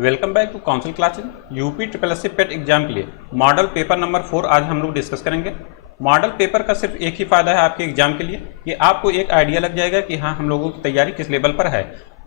Welcome back to council classes. UP triple S C PET exam के लिए model paper number 4 आज हम लोग डिस्कस करेंगे। मॉडल पेपर का सिर्फ एक ही फायदा है आपके एग्जाम के लिए कि आपको एक आइडिया लग जाएगा कि हाँ हम लोगों की तैयारी किस लेवल पर है।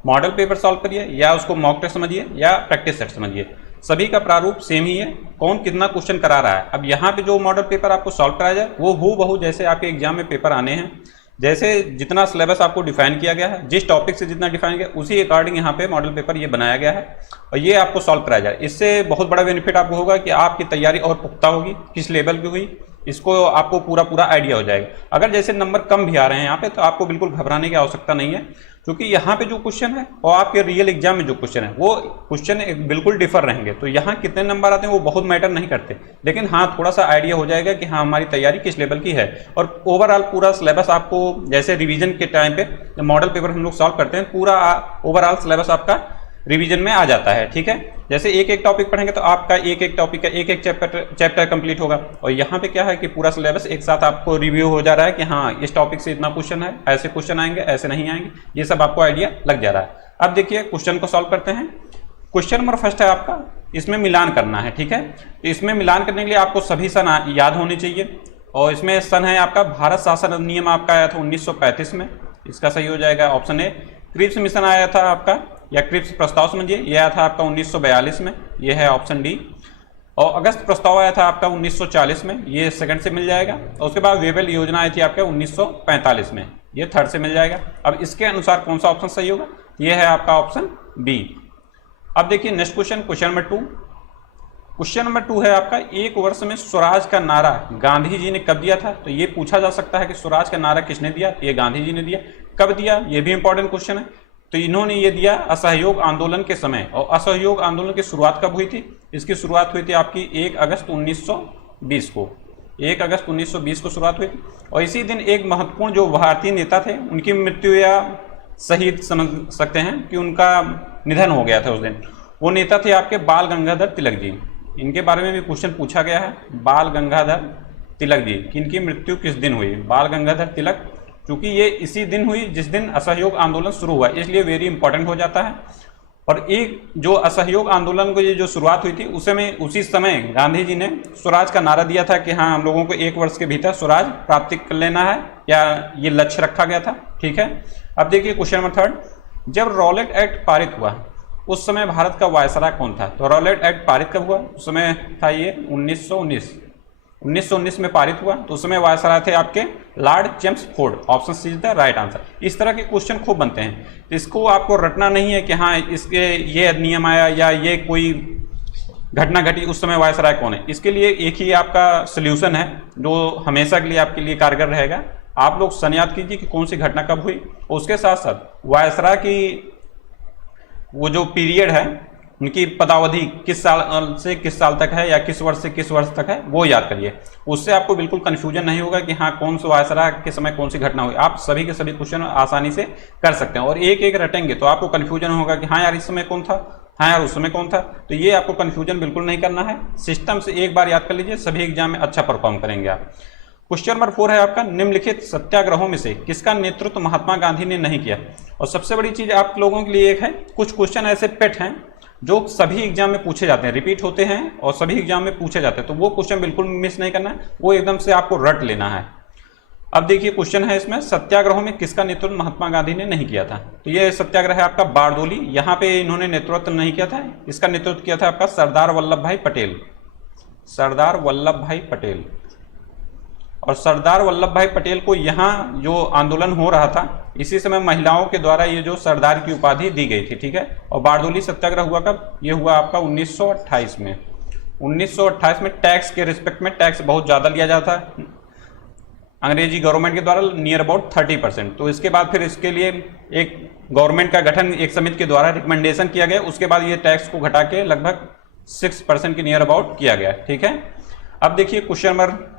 मॉडल पेपर सॉल्व करिए या उसको मॉक टेस्ट समझिए या प्रैक्टिस सेट समझिए, सभी का प्रारूप सेम ही है। कौन कितना क्वेश्चन करा रहा है, अब यहाँ पे जो मॉडल पेपर आपको सॉल्व कराया जाए वो हूबहू जैसे आपके एग्जाम में पेपर आने हैं, जैसे जितना सिलेबस आपको डिफाइन किया गया है, जिस टॉपिक से जितना डिफाइन किया उसी अकॉर्डिंग यहाँ पे मॉडल पेपर ये बनाया गया है और ये आपको सॉल्व कराया जाए। इससे बहुत बड़ा बेनिफिट आपको होगा कि आपकी तैयारी और पुख्ता होगी, किस लेवल की हुई इसको आपको पूरा आइडिया हो जाएगा। अगर जैसे नंबर कम भी आ रहे हैं यहाँ पे तो आपको बिल्कुल घबराने की आवश्यकता नहीं है, क्योंकि यहाँ पे जो क्वेश्चन है और आपके रियल एग्जाम में जो क्वेश्चन है वो क्वेश्चन बिल्कुल डिफर रहेंगे। तो यहाँ कितने नंबर आते हैं वो बहुत मैटर नहीं करते, लेकिन हाँ थोड़ा सा आइडिया हो जाएगा कि हाँ हमारी तैयारी किस लेवल की है। और ओवरऑल पूरा सिलेबस आपको जैसे रिवीजन के टाइम पे मॉडल पेपर हम लोग सॉल्व करते हैं, पूरा ओवरऑल सिलेबस आपका रिवीजन में आ जाता है। ठीक है, जैसे एक एक टॉपिक पढ़ेंगे तो आपका एक एक टॉपिक का एक एक चैप्टर कंप्लीट होगा। और यहाँ पे क्या है कि पूरा सिलेबस एक साथ आपको रिव्यू हो जा रहा है कि हाँ इस टॉपिक से इतना क्वेश्चन है, ऐसे क्वेश्चन आएंगे ऐसे नहीं आएंगे, ये सब आपको आइडिया लग जा रहा है। अब देखिए क्वेश्चन को सॉल्व करते हैं। क्वेश्चन नंबर फर्स्ट है आपका, इसमें मिलान करना है। ठीक है, तो इसमें मिलान करने के लिए आपको सभी सन याद होने चाहिए और इसमें सन है आपका भारत शासन अधिनियम आपका आया था 1935 में, इसका सही हो जाएगा ऑप्शन ए। क्रिप्स मिशन आया था आपका या क्रिप्स प्रस्ताव समझिए, यह आया था आपका 1942 में, यह है ऑप्शन डी। और अगस्त प्रस्ताव आया था आपका 1940 में, ये सेकंड से मिल जाएगा। और उसके बाद वेबल योजना आई थी आपका 1945 में, ये थर्ड से मिल जाएगा। अब इसके अनुसार कौन सा ऑप्शन सही होगा, ये है आपका ऑप्शन बी। अब देखिए next question, question number 2। Question number 2 है आपका, एक वर्ष में स्वराज का नारा गांधी जी ने कब दिया था। तो ये पूछा जा सकता है कि स्वराज का नारा किसने दिया, ये गांधी जी ने दिया। कब दिया, ये भी इंपॉर्टेंट क्वेश्चन है। तो इन्होंने ये दिया असहयोग आंदोलन के समय। और असहयोग आंदोलन की शुरुआत कब हुई थी, इसकी शुरुआत हुई थी आपकी 1 अगस्त 1920 को, 1 अगस्त 1920 को शुरुआत हुई थी। और इसी दिन एक महत्वपूर्ण जो भारतीय नेता थे उनकी मृत्यु या शहीद समझ सकते हैं कि उनका निधन हो गया था उस दिन। वो नेता थे आपके बाल गंगाधर तिलक जी, इनके बारे में भी क्वेश्चन पूछा गया है। बाल गंगाधर तिलक जी की इनकी मृत्यु किस दिन हुई, बाल गंगाधर तिलक, क्योंकि ये इसी दिन हुई जिस दिन असहयोग आंदोलन शुरू हुआ, इसलिए वेरी इंपॉर्टेंट हो जाता है। और एक जो असहयोग आंदोलन को ये जो शुरुआत हुई थी उसी समय गांधी जी ने स्वराज का नारा दिया था कि हाँ हम लोगों को 1 वर्ष के भीतर स्वराज प्राप्त कर लेना है, या ये लक्ष्य रखा गया था। ठीक है, अब देखिए क्वेश्चन नंबर 3। जब रॉलेट एक्ट पारित हुआ उस समय भारत का वायसराय कौन था। तो रॉलेट एक्ट पारित कब हुआ, उस समय था ये 1919 में पारित हुआ। तो उस समय वायसराय थे आपके Lord Chelmsford, option C is the right answer. इस तरह के क्वेश्चन खूब बनते हैं, तो इसको आपको रटना नहीं है कि हाँ इसके ये नियम आया या ये कोई घटना घटी उस समय वायसराय कौन है। इसके लिए एक ही आपका सोल्यूशन है जो हमेशा के लिए आपके लिए कारगर रहेगा। आप लोग सन याद कीजिए कि कौन सी घटना कब हुई, और उसके साथ साथ वायसराय की वो जो पीरियड है उनकी पदावधि किस साल से किस साल तक है या किस वर्ष से किस वर्ष तक है वो याद करिए। उससे आपको बिल्कुल कंफ्यूजन नहीं होगा कि हाँ कौन सा वायसराय के समय कौन सी घटना हुई। आप सभी के सभी क्वेश्चन आसानी से कर सकते हैं, और एक एक रटेंगे तो आपको कंफ्यूजन होगा कि हाँ यार इस समय कौन था, हाँ यार उस समय कौन था। तो ये आपको कंफ्यूजन बिल्कुल नहीं करना है, सिस्टम से एक बार याद कर लीजिए, सभी एग्जाम में अच्छा परफॉर्म करेंगे आप। क्वेश्चन नंबर 4 है आपका, निम्नलिखित सत्याग्रहों में से किसका नेतृत्व महात्मा गांधी ने नहीं किया। और सबसे बड़ी चीज आप लोगों के लिए एक है, कुछ क्वेश्चन ऐसे पेट हैं जो सभी एग्जाम में पूछे जाते हैं, रिपीट होते हैं और सभी एग्जाम में पूछे जाते हैं, तो वो क्वेश्चन बिल्कुल मिस नहीं करना है, वो एकदम से आपको रट लेना है। अब देखिए क्वेश्चन है इसमें, सत्याग्रहों में किसका नेतृत्व महात्मा गांधी ने नहीं किया था। तो ये सत्याग्रह है आपका बारडोली, यहाँ पे इन्होंने नेतृत्व नहीं किया था, इसका नेतृत्व किया था आपका सरदार वल्लभ भाई पटेल, सरदार वल्लभ भाई पटेल। और सरदार वल्लभ भाई पटेल को यहाँ जो आंदोलन हो रहा था इसी समय महिलाओं के द्वारा ये जो सरदार की उपाधि दी गई थी। ठीक है, और बारडोली सत्याग्रह हुआ कब, ये हुआ आपका 1928 में। 1928 में टैक्स के रिस्पेक्ट में टैक्स बहुत ज़्यादा लिया जाता है अंग्रेजी गवर्नमेंट के द्वारा, नियर अबाउट 30%। तो इसके बाद फिर इसके लिए एक गवर्नमेंट का गठन एक समिति के द्वारा रिकमेंडेशन किया गया, उसके बाद ये टैक्स को घटा के लगभग 6% के नियर अबाउट किया गया। ठीक है, अब देखिए क्वेश्चन नंबर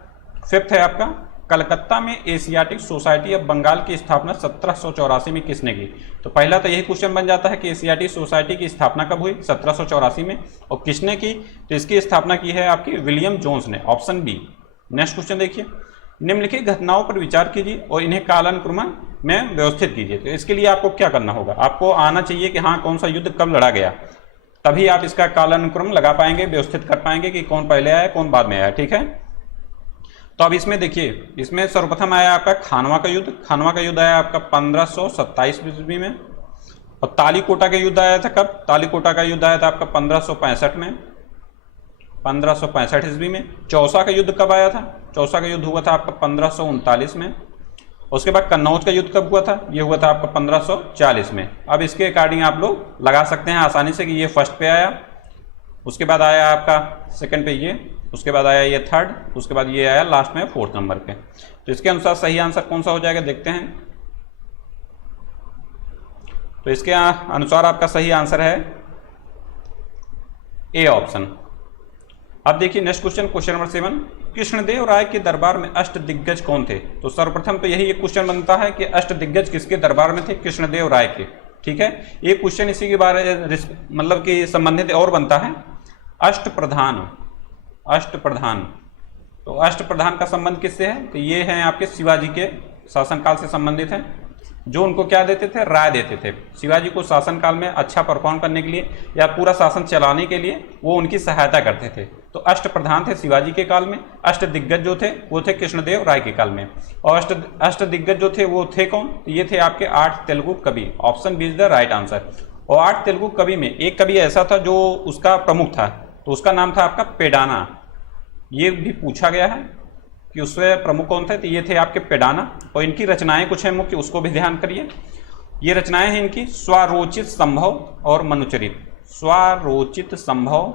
5 है आपका, कलकत्ता में एशियाटिक सोसाइटी ऑफ बंगाल की स्थापना 1784 में किसने की। तो पहला तो यही क्वेश्चन बन जाता है कि एशियाटिक सोसाइटी की स्थापना कब हुई, 1784 में, और किसने की। तो इसकी स्थापना की है आपकी विलियम जोन्स ने, ऑप्शन बी। नेक्स्ट क्वेश्चन देखिए, निम्नलिखित घटनाओं पर विचार कीजिए और इन्हें कालानुक्रम में व्यवस्थित कीजिए। तो इसके लिए आपको क्या करना होगा, आपको आना चाहिए कि हाँ कौन सा युद्ध कब लड़ा गया। तभी आप इसका कालानुक्रम लगा पाएंगे, व्यवस्थित कर पाएंगे कि कौन पहले आया कौन बाद में आया। ठीक है, तो अब इसमें देखिए, इसमें सर्वप्रथम आया आपका खानवा का युद्ध। खानवा का युद्ध आया आपका 1527 ईस्वी में। और तालीकोटा का युद्ध आया था कब? तालीकोटा का युद्ध आया था आपका 1565 में, 1565 ईस्वी में। चौसा का युद्ध कब आया था? चौसा का युद्ध हुआ था आपका 1539 में। उसके बाद कन्नौज का युद्ध कब हुआ था? ये हुआ था आपका 1540 में। अब इसके अकॉर्डिंग आप लोग लगा सकते हैं आसानी से कि ये फर्स्ट पे आया, उसके बाद आया आपका सेकंड पे ये, उसके बाद आया ये थर्ड, उसके बाद ये आया लास्ट में फोर्थ नंबर पे। तो इसके अनुसार सही आंसर कौन सा हो जाएगा देखते हैं। तो इसके अनुसार आपका सही आंसर है ए ऑप्शन। अब देखिए next question, question number 7, Krishnadev Rai के दरबार में अष्ट दिग्गज कौन थे? तो सर्वप्रथम तो यही एक क्वेश्चन बनता है कि अष्ट दिग्गज किसके दरबार में थे? कृष्णदेव राय के। ठीक है, एक क्वेश्चन इसी के बारे मतलब कि संबंधित और बनता है, अष्टप्रधान। अष्टप्रधान, तो अष्टप्रधान का संबंध किससे है? तो ये हैं आपके शिवाजी के शासनकाल से संबंधित है, जो उनको क्या देते थे? राय देते थे। शिवाजी को शासनकाल में अच्छा परफॉर्म करने के लिए या पूरा शासन चलाने के लिए वो उनकी सहायता करते थे। तो अष्टप्रधान थे शिवाजी के काल में, अष्ट दिग्गज जो थे वो थे कृष्णदेव राय के काल में। और अष्ट दिग्गज जो थे वो थे कौन? ये थे आपके 8 तेलुगु कवि। Option B is the right answer. और 8 तेलुगु कवि में एक कवि ऐसा था जो उसका प्रमुख था, तो उसका नाम था आपका पेडाना। ये भी पूछा गया है कि उसमें प्रमुख कौन थे? तो ये थे आपके पेडाना। और इनकी रचनाएं कुछ हैं मुख्य, उसको भी ध्यान करिए। ये रचनाएं हैं इनकी स्वारोचित संभव और मनुचरित। स्वारोचित संभव,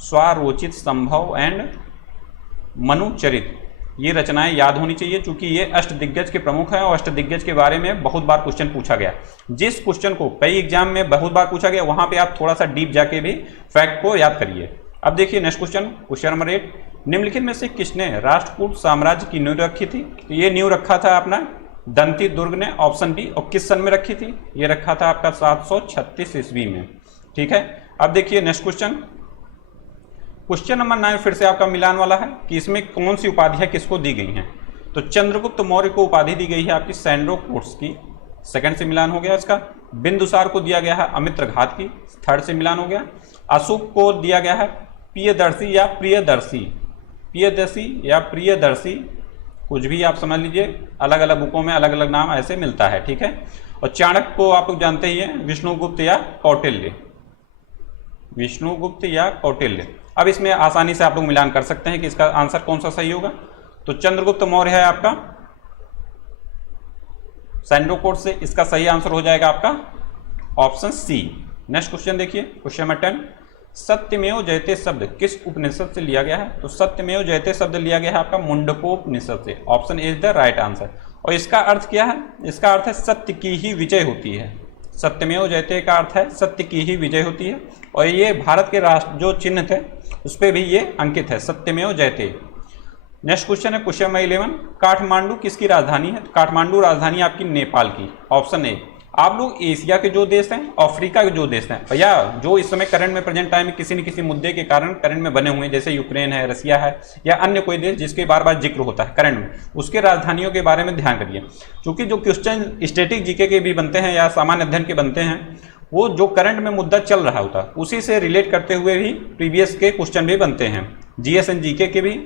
स्वारोचित संभव एंड मनुचरित, ये रचनाएं याद होनी चाहिए, क्योंकि ये अष्ट दिग्गज के प्रमुख हैं और अष्ट दिग्गज के बारे में बहुत बार क्वेश्चन पूछा गया। जिस क्वेश्चन को कई एग्जाम में बहुत बार पूछा गया, वहां पे आप थोड़ा सा डीप जाके भी फैक्ट को याद करिए। अब देखिए नेक्स्ट क्वेश्चन, क्वेश्चन नंबर 8, निम्नलिखित में से किसने राष्ट्रकूट साम्राज्य की नींव रखी थी? तो ये नींव रखा था अपना दंती दुर्ग ने, ऑप्शन बी। और किस सन में रखी थी? ये रखा था आपका 736 ईस्वी में। ठीक है, अब देखिए नेक्स्ट क्वेश्चन, क्वेश्चन नंबर 9 फिर से आपका मिलान वाला है कि इसमें कौन सी उपाधियां किसको दी गई हैं। तो चंद्रगुप्त मौर्य को उपाधि दी गई है आपकी सैंड्रो कोर्स की, सेकंड से मिलान हो गया इसका। बिंदुसार को दिया गया है अमित्रघात की, थर्ड से मिलान हो गया। अशोक को दिया गया है प्रियदर्शी या प्रियदर्शी, प्रियदर्शी या प्रियदर्शी, कुछ भी आप समझ लीजिए, अलग अलग बुकों में अलग अलग नाम ऐसे मिलता है। ठीक है, और चाणक्य को आप लोग जानते ही हैं विष्णुगुप्त या कौटिल्य, विष्णुगुप्त या कौटिल्य। अब इसमें आसानी से आप लोग मिलान कर सकते हैं कि इसका आंसर कौन सा सही होगा। तो चंद्रगुप्त मौर्य है आपका सैंड्रो कोर्स से, इसका सही आंसर हो जाएगा आपका ऑप्शन सी। नेक्स्ट क्वेश्चन देखिए, क्वेश्चन नंबर 10, सत्यमेव जयते शब्द किस उपनिषद से लिया गया है? तो सत्यमेव जयते शब्द लिया गया है आपका मुंडकोपनिषद से, option A is the right answer. और इसका अर्थ क्या है? इसका अर्थ है सत्य की ही विजय होती है। सत्यमेव जयते का अर्थ है सत्य की ही विजय होती है। और ये भारत के राष्ट्र जो चिन्ह थे उस पर भी ये अंकित है, सत्यमेव जयते। नेक्स्ट क्वेश्चन है क्वेश्चन नंबर 11, काठमांडू किसकी राजधानी है? काठमांडू राजधानी आपकी नेपाल की, ऑप्शन ए। आप लोग एशिया के जो देश हैं, अफ्रीका के जो देश हैं भैया, जो इस समय करंट में प्रेजेंट टाइम में किसी न किसी मुद्दे के कारण करंट में बने हुए हैं, जैसे यूक्रेन है, रसिया है या अन्य कोई देश जिसके बार बार जिक्र होता है करंट में, उसके राजधानियों के बारे में ध्यान करिए। क्योंकि जो क्वेश्चन स्टैटिक जीके के भी बनते हैं या सामान्य अध्ययन के बनते हैं, वो जो करंट में मुद्दा चल रहा होता है उसी से रिलेट करते हुए भी प्रीवियस के क्वेश्चन भी बनते हैं। जीएस एंड जीके के भी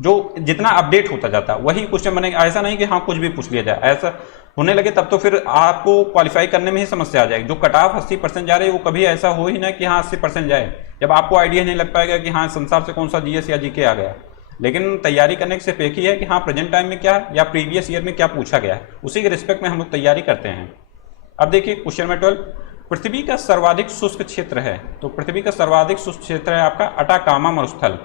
जो जितना अपडेट होता जाता है वही क्वेश्चन बनेगा। ऐसा नहीं कि हाँ कुछ भी पूछ लिया जाए, ऐसा होने लगे तब तो फिर आपको क्वालिफाई करने में ही समस्या आ जाएगी। जो कट ऑफ 80% जा रही है वो कभी ऐसा हो ही ना कि हाँ 80% जाए, जब आपको आइडिया नहीं लग पाएगा कि हाँ संसार से कौन सा जीएस या जीके आ गया। लेकिन तैयारी करने के सिर्फ एक ही है कि हाँ प्रेजेंट टाइम में क्या है या प्रीवियस ईयर में क्या पूछा गया है, उसी के रिस्पेक्ट में हम लोग तैयारी करते हैं। अब देखिए क्वेश्चन नंबर 12, पृथ्वी का सर्वाधिक शुष्क क्षेत्र है। तो पृथ्वी का सर्वाधिक शुष्क क्षेत्र है आपका अटाकामा मरुस्थल।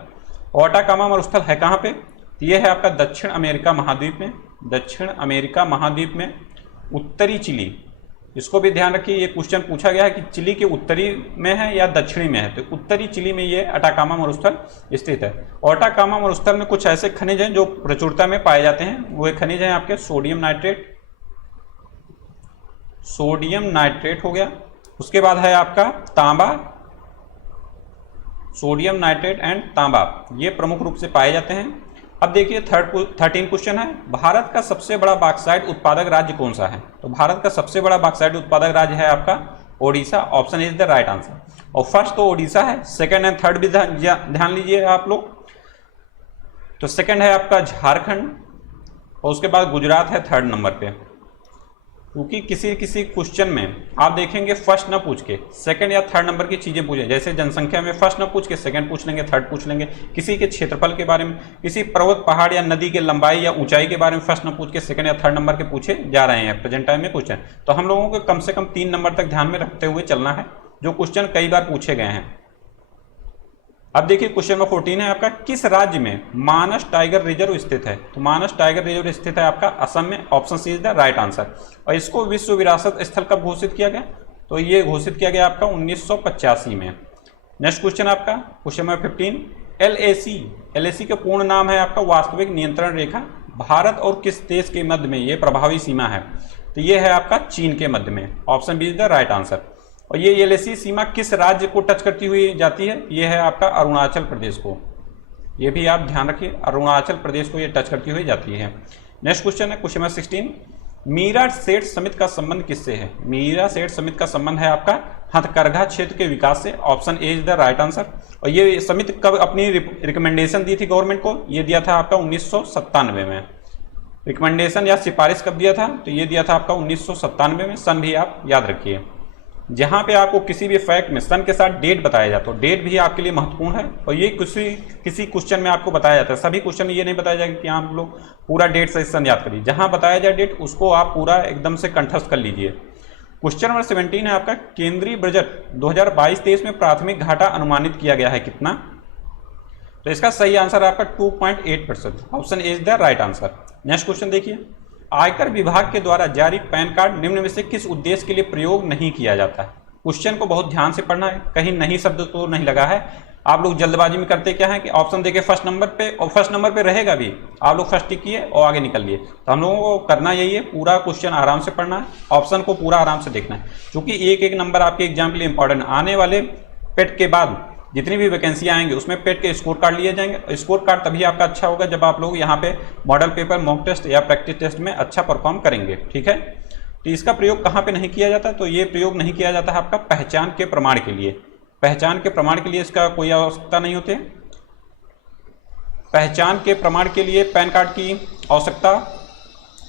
और अटाकामा मरुस्थल है कहाँ पे? यह है आपका दक्षिण अमेरिका महाद्वीप में, दक्षिण अमेरिका महाद्वीप में उत्तरी चिली। इसको भी ध्यान रखिए, ये क्वेश्चन पूछा गया है कि चिली के उत्तरी में है या दक्षिणी में है। तो उत्तरी चिली में ये अटाकामा मरुस्थल स्थित है। और अटाकामा मरुस्थल में कुछ ऐसे खनिज हैं जो प्रचुरता में पाए जाते हैं। वो खनिज हैं आपके सोडियम नाइट्रेट, सोडियम नाइट्रेट हो गया। उसके बाद है आपका तांबा, सोडियम नाइट्रेट एंड तांबा, ये प्रमुख रूप से पाए जाते हैं। अब देखिए 13 क्वेश्चन है, भारत का सबसे बड़ा बॉक्साइट उत्पादक राज्य कौन सा है? तो भारत का सबसे बड़ा बॉक्साइट उत्पादक राज्य है आपका Odisha, option is the right answer. और फर्स्ट तो ओडिशा है, सेकंड एंड थर्ड भी ध्यान लीजिए आप लोग। तो सेकंड है आपका झारखंड और उसके बाद गुजरात है थर्ड नंबर पे। क्योंकि किसी किसी क्वेश्चन में आप देखेंगे फर्स्ट ना पूछ के सेकंड या थर्ड नंबर की चीजें पूछे, जैसे जनसंख्या में फर्स्ट ना पूछ के सेकंड पूछ लेंगे, थर्ड पूछ लेंगे, किसी के क्षेत्रफल के बारे में, किसी पर्वत पहाड़ या नदी के लंबाई या ऊंचाई के बारे में फर्स्ट ना पूछ के सेकंड या थर्ड नंबर के पूछे जा रहे हैं प्रेजेंट टाइम में क्वेश्चन। तो हम लोगों को कम से कम 3 नंबर तक ध्यान में रखते हुए चलना है, जो क्वेश्चन कई बार पूछे गए हैं। अब देखिए क्वेश्चन नंबर 14 है आपका, किस राज्य में मानस टाइगर रिजर्व स्थित है? तो मानस टाइगर रिजर्व स्थित है आपका असम में, option C is the right answer. और इसको विश्व विरासत स्थल कब घोषित किया गया? तो ये घोषित किया गया आपका 1985 में। नेक्स्ट क्वेश्चन आपका क्वेश्चन नंबर 15, LAC का पूर्ण नाम है आपका वास्तविक नियंत्रण रेखा, भारत और किस देश के मध्य में ये प्रभावी सीमा है? तो ये है आपका चीन के मध्य में, option B is the right answer. और ये LAC सीमा किस राज्य को टच करती हुई जाती है? ये है आपका अरुणाचल प्रदेश को, ये भी आप ध्यान रखिए, अरुणाचल प्रदेश को ये टच करती हुई जाती है। नेक्स्ट क्वेश्चन है क्वेश्चन नंबर 16, मीरा सेठ समिति का संबंध किससे है? मीरा सेठ समिति का संबंध है आपका हथकरघा क्षेत्र के विकास से, option A is the right answer. और ये समिति कब अपनी रिकमेंडेशन दी थी गवर्नमेंट को? ये दिया था आपका 1997 में। रिकमेंडेशन या सिफारिश कब दिया था? तो ये दिया था आपका 1997 में, सन भी आप याद रखिए। जहां पे आपको किसी भी फैक्ट में सन के साथ डेट बताया जाता है, तो डेट भी आपके लिए महत्वपूर्ण है। और ये किसी क्वेश्चन में आपको बताया जाता है, सभी क्वेश्चन में ये नहीं बताया जाएगा कि आप लोग पूरा डेट से सन याद करिए, जहां बताया जाए डेट उसको आप पूरा एकदम से कंठस्थ कर लीजिए। क्वेश्चन नंबर 17 है आपका, केंद्रीय बजट 2022-23 में प्राथमिक घाटा अनुमानित किया गया है कितना? तो इसका सही आंसर आपका 2.8%, option A is the right answer. Next question देखिए, आयकर विभाग के द्वारा जारी पैन कार्ड निम्न में से किस उद्देश्य के लिए प्रयोग नहीं किया जाता है? क्वेश्चन को बहुत ध्यान से पढ़ना है, कहीं नहीं शब्द तो नहीं लगा है। आप लोग जल्दबाजी में करते क्या है कि ऑप्शन देके फर्स्ट नंबर पे, और फर्स्ट नंबर पे रहेगा भी, आप लोग फर्स्ट टिक किए और आगे निकल लिए। तो हम लोगों को करना यही है, पूरा क्वेश्चन आराम से पढ़ना है, ऑप्शन को पूरा आराम से देखना है, क्योंकि एक एक नंबर आपके एग्जाम के लिए इंपॉर्टेंट। आने वाले पेट के बाद जितनी भी वैकेंसी आएंगे उसमें पेट के स्कोर कार्ड लिए जाएंगे। स्कोर कार्ड तभी आपका अच्छा होगा जब आप लोग यहाँ पे मॉडल पेपर, मॉक टेस्ट या प्रैक्टिस टेस्ट में अच्छा परफॉर्म करेंगे, ठीक है। तो इसका प्रयोग कहाँ पे नहीं किया जाता? तो ये प्रयोग नहीं किया जाता है आपका पहचान के प्रमाण के लिए। पहचान के प्रमाण के लिए इसका कोई आवश्यकता नहीं होती। पहचान के प्रमाण के लिए पैन कार्ड की आवश्यकता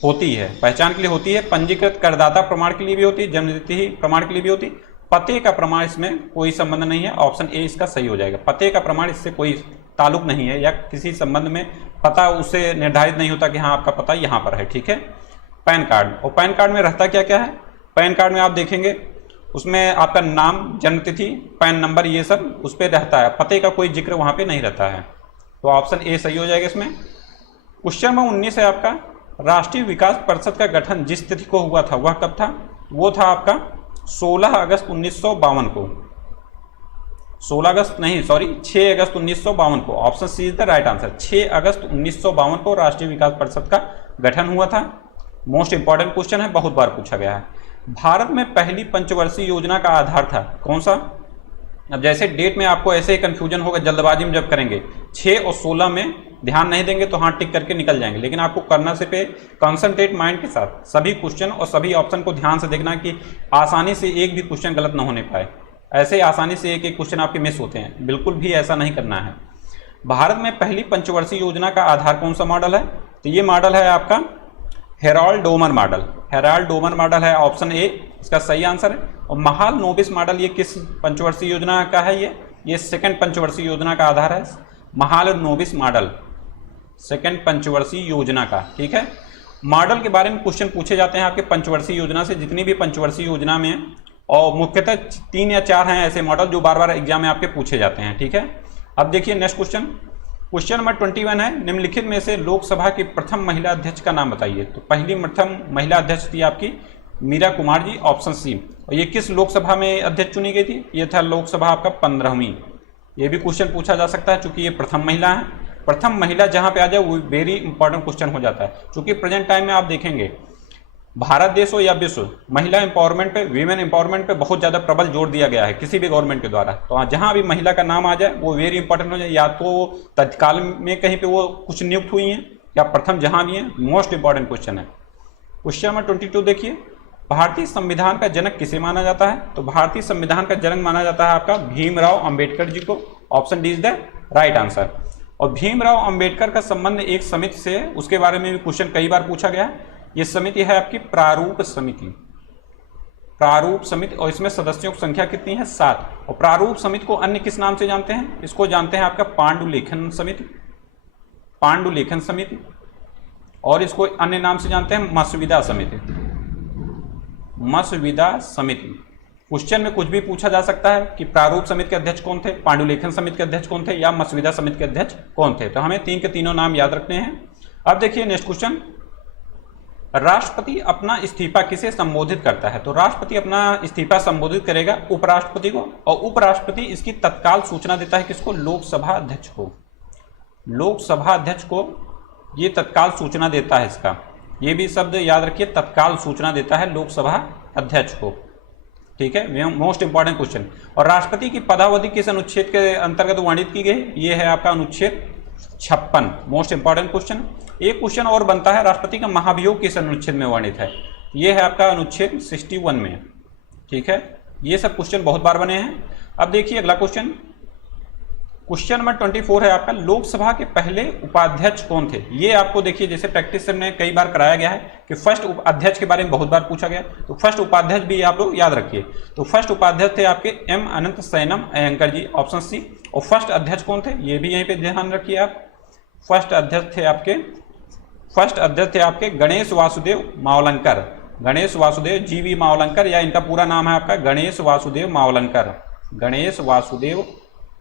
होती है, पहचान के लिए होती है, पंजीकृत करदाता प्रमाण के लिए भी होती है, जन्मतिथि प्रमाण के लिए भी होती है। पते का प्रमाण इसमें कोई संबंध नहीं है, ऑप्शन ए इसका सही हो जाएगा। पते का प्रमाण इससे कोई ताल्लुक नहीं है, या किसी संबंध में पता उससे निर्धारित नहीं होता कि हाँ आपका पता यहाँ पर है, ठीक है। पैन कार्ड, और पैन कार्ड में रहता क्या क्या है? पैन कार्ड में आप देखेंगे उसमें आपका नाम, जन्मतिथि, पैन नंबर, ये सब उस पर रहता है, पते का कोई जिक्र वहाँ पे नहीं रहता है। तो ऑप्शन ए सही हो जाएगा इसमें। क्वेश्चन नंबर 19 है आपका, राष्ट्रीय विकास परिषद का गठन जिस तिथि को हुआ था वह कब था? वो था आपका 16 अगस्त 1952 को। 16 अगस्त नहीं, सॉरी 6 अगस्त 1952 को, option C is the right answer. 6 अगस्त 1952 को राष्ट्रीय विकास परिषद का गठन हुआ था। मोस्ट इंपॉर्टेंट क्वेश्चन है, बहुत बार पूछा गया है। भारत में पहली पंचवर्षीय योजना का आधार था कौन सा? अब जैसे डेट में आपको ऐसे ही कंफ्यूजन होगा जल्दबाजी में जब करेंगे, 6 और 16 में ध्यान नहीं देंगे तो हाँ टिक करके निकल जाएंगे, लेकिन आपको करना सिर्फ कंसंट्रेट माइंड के साथ सभी क्वेश्चन और सभी ऑप्शन को ध्यान से देखना कि आसानी से एक भी क्वेश्चन गलत न होने पाए। ऐसे आसानी से एक एक क्वेश्चन आपके मिस होते हैं, बिल्कुल भी ऐसा नहीं करना है। भारत में पहली पंचवर्षीय योजना का आधार कौन सा मॉडल है? तो ये मॉडल है आपका Herald Domar model. Herald Domar model है, ऑप्शन ए इसका सही आंसर है। और महाल नोबिस मॉडल ये किस पंचवर्षीय योजना का है? ये सेकंड पंचवर्षीय योजना का आधार है, महाल नोबिस मॉडल, सेकंड पंचवर्षीय योजना का, ठीक है। मॉडल के बारे में क्वेश्चन पूछे जाते हैं आपके पंचवर्षीय योजना से, जितनी भी पंचवर्षीय योजना में, और मुख्यतः 3 या 4 हैं ऐसे मॉडल जो बार बार एग्जाम में आपके पूछे जाते हैं, ठीक है। अब देखिए नेक्स्ट क्वेश्चन, क्वेश्चन नंबर 21 है, निम्नलिखित में से लोकसभा की प्रथम महिला अध्यक्ष का नाम बताइए। तो पहली प्रथम महिला अध्यक्ष थी आपकी मीरा कुमार जी, ऑप्शन सी। और ये किस लोकसभा में अध्यक्ष चुनी गई थी? ये था लोकसभा आपका 15वीं। ये भी क्वेश्चन पूछा जा सकता है क्योंकि ये प्रथम महिला है। प्रथम महिला जहां पे आ जाए वो वेरी इंपॉर्टेंट क्वेश्चन हो जाता है, क्योंकि प्रेजेंट टाइम में आप देखेंगे भारत देश हो या विश्व, महिला एम्पावरमेंट पे, वीमेन एम्पावरमेंट पे बहुत ज़्यादा प्रबल जोर दिया गया है किसी भी गवर्नमेंट के द्वारा। तो जहाँ भी महिला का नाम आ जाए वो वेरी इंपॉर्टेंट हो जाए, या तो तत्काल में कहीं पे वो कुछ नियुक्त हुई हैं या प्रथम जहाँ भी हैं, मोस्ट इंपॉर्टेंट क्वेश्चन है। क्वेश्चन नंबर 22 देखिए, भारतीय संविधान का जनक किसे माना जाता है? तो भारतीय संविधान का जनक माना जाता है आपका भीमराव अंबेडकर जी को। Option D is the right answer. और भीमराव अंबेडकर का संबंध एक समिति से है, उसके बारे में भी क्वेश्चन कई बार पूछा गया है। ये समिति है आपकी प्रारूप समिति, प्रारूप समिति, और इसमें सदस्यों की संख्या कितनी है? 7। और प्रारूप समिति को अन्य किस नाम से जानते हैं? इसको जानते हैं आपका पांडुलेखन समिति, पांडुलेखन समिति, और इसको अन्य नाम से जानते हैं मसविदा समिति, मसविदा समिति। क्वेश्चन में कुछ भी पूछा जा सकता है कि प्रारूप समिति के अध्यक्ष कौन थे, पांडुलेखन समिति के अध्यक्ष कौन थे, या मसविदा समिति के अध्यक्ष कौन थे। तो हमें तीन के तीनों नाम याद रखने हैं। अब देखिए नेक्स्ट क्वेश्चन, राष्ट्रपति अपना इस्तीफा किसे संबोधित करता है? तो राष्ट्रपति अपना इस्तीफा संबोधित करेगा उपराष्ट्रपति को, और उपराष्ट्रपति इसकी तत्काल सूचना देता है किसको? लोकसभा अध्यक्ष को। लोकसभा अध्यक्ष को ये तत्काल सूचना देता है इसका, ये भी शब्द याद रखिए, तत्काल सूचना देता है लोकसभा अध्यक्ष को। ठीक है, मोस्ट इंपॉर्टेंट क्वेश्चन। और राष्ट्रपति की पदावधि किस अनुच्छेद के अंतर्गत वर्णित की गई? ये है आपका अनुच्छेद 56। Most important question. एक क्वेश्चन और बनता है, राष्ट्रपति का महाभियोग किस अनुच्छेद में वर्णित है? ये है आपका अनुच्छेद 61 में। ठीक है, ये सब क्वेश्चन बहुत बार बने हैं। अब देखिए अगला क्वेश्चन, क्वेश्चन नंबर 24 है आपका, लोकसभा के पहले उपाध्यक्ष कौन थे? ये आपको देखिए जैसे प्रैक्टिस में कई बार कराया गया है कि फर्स्ट उपाध्यक्ष के बारे में बहुत बार पूछा गया, तो फर्स्ट उपाध्यक्ष भी आप लोग याद रखिए। तो फर्स्ट उपाध्यक्ष थे आपके एम अनंत सैनम अयंकर जी, ऑप्शन सी। और फर्स्ट अध्यक्ष कौन थे? ये भी यहीं पे ध्यान रखिए आप। फर्स्ट अध्यक्ष थे आपके गणेश वासुदेव मावलंकर, गणेश वासुदेव जीवी मावलंकर, या इनका पूरा नाम है आपका गणेश वासुदेव मावलंकर, गणेश वासुदेव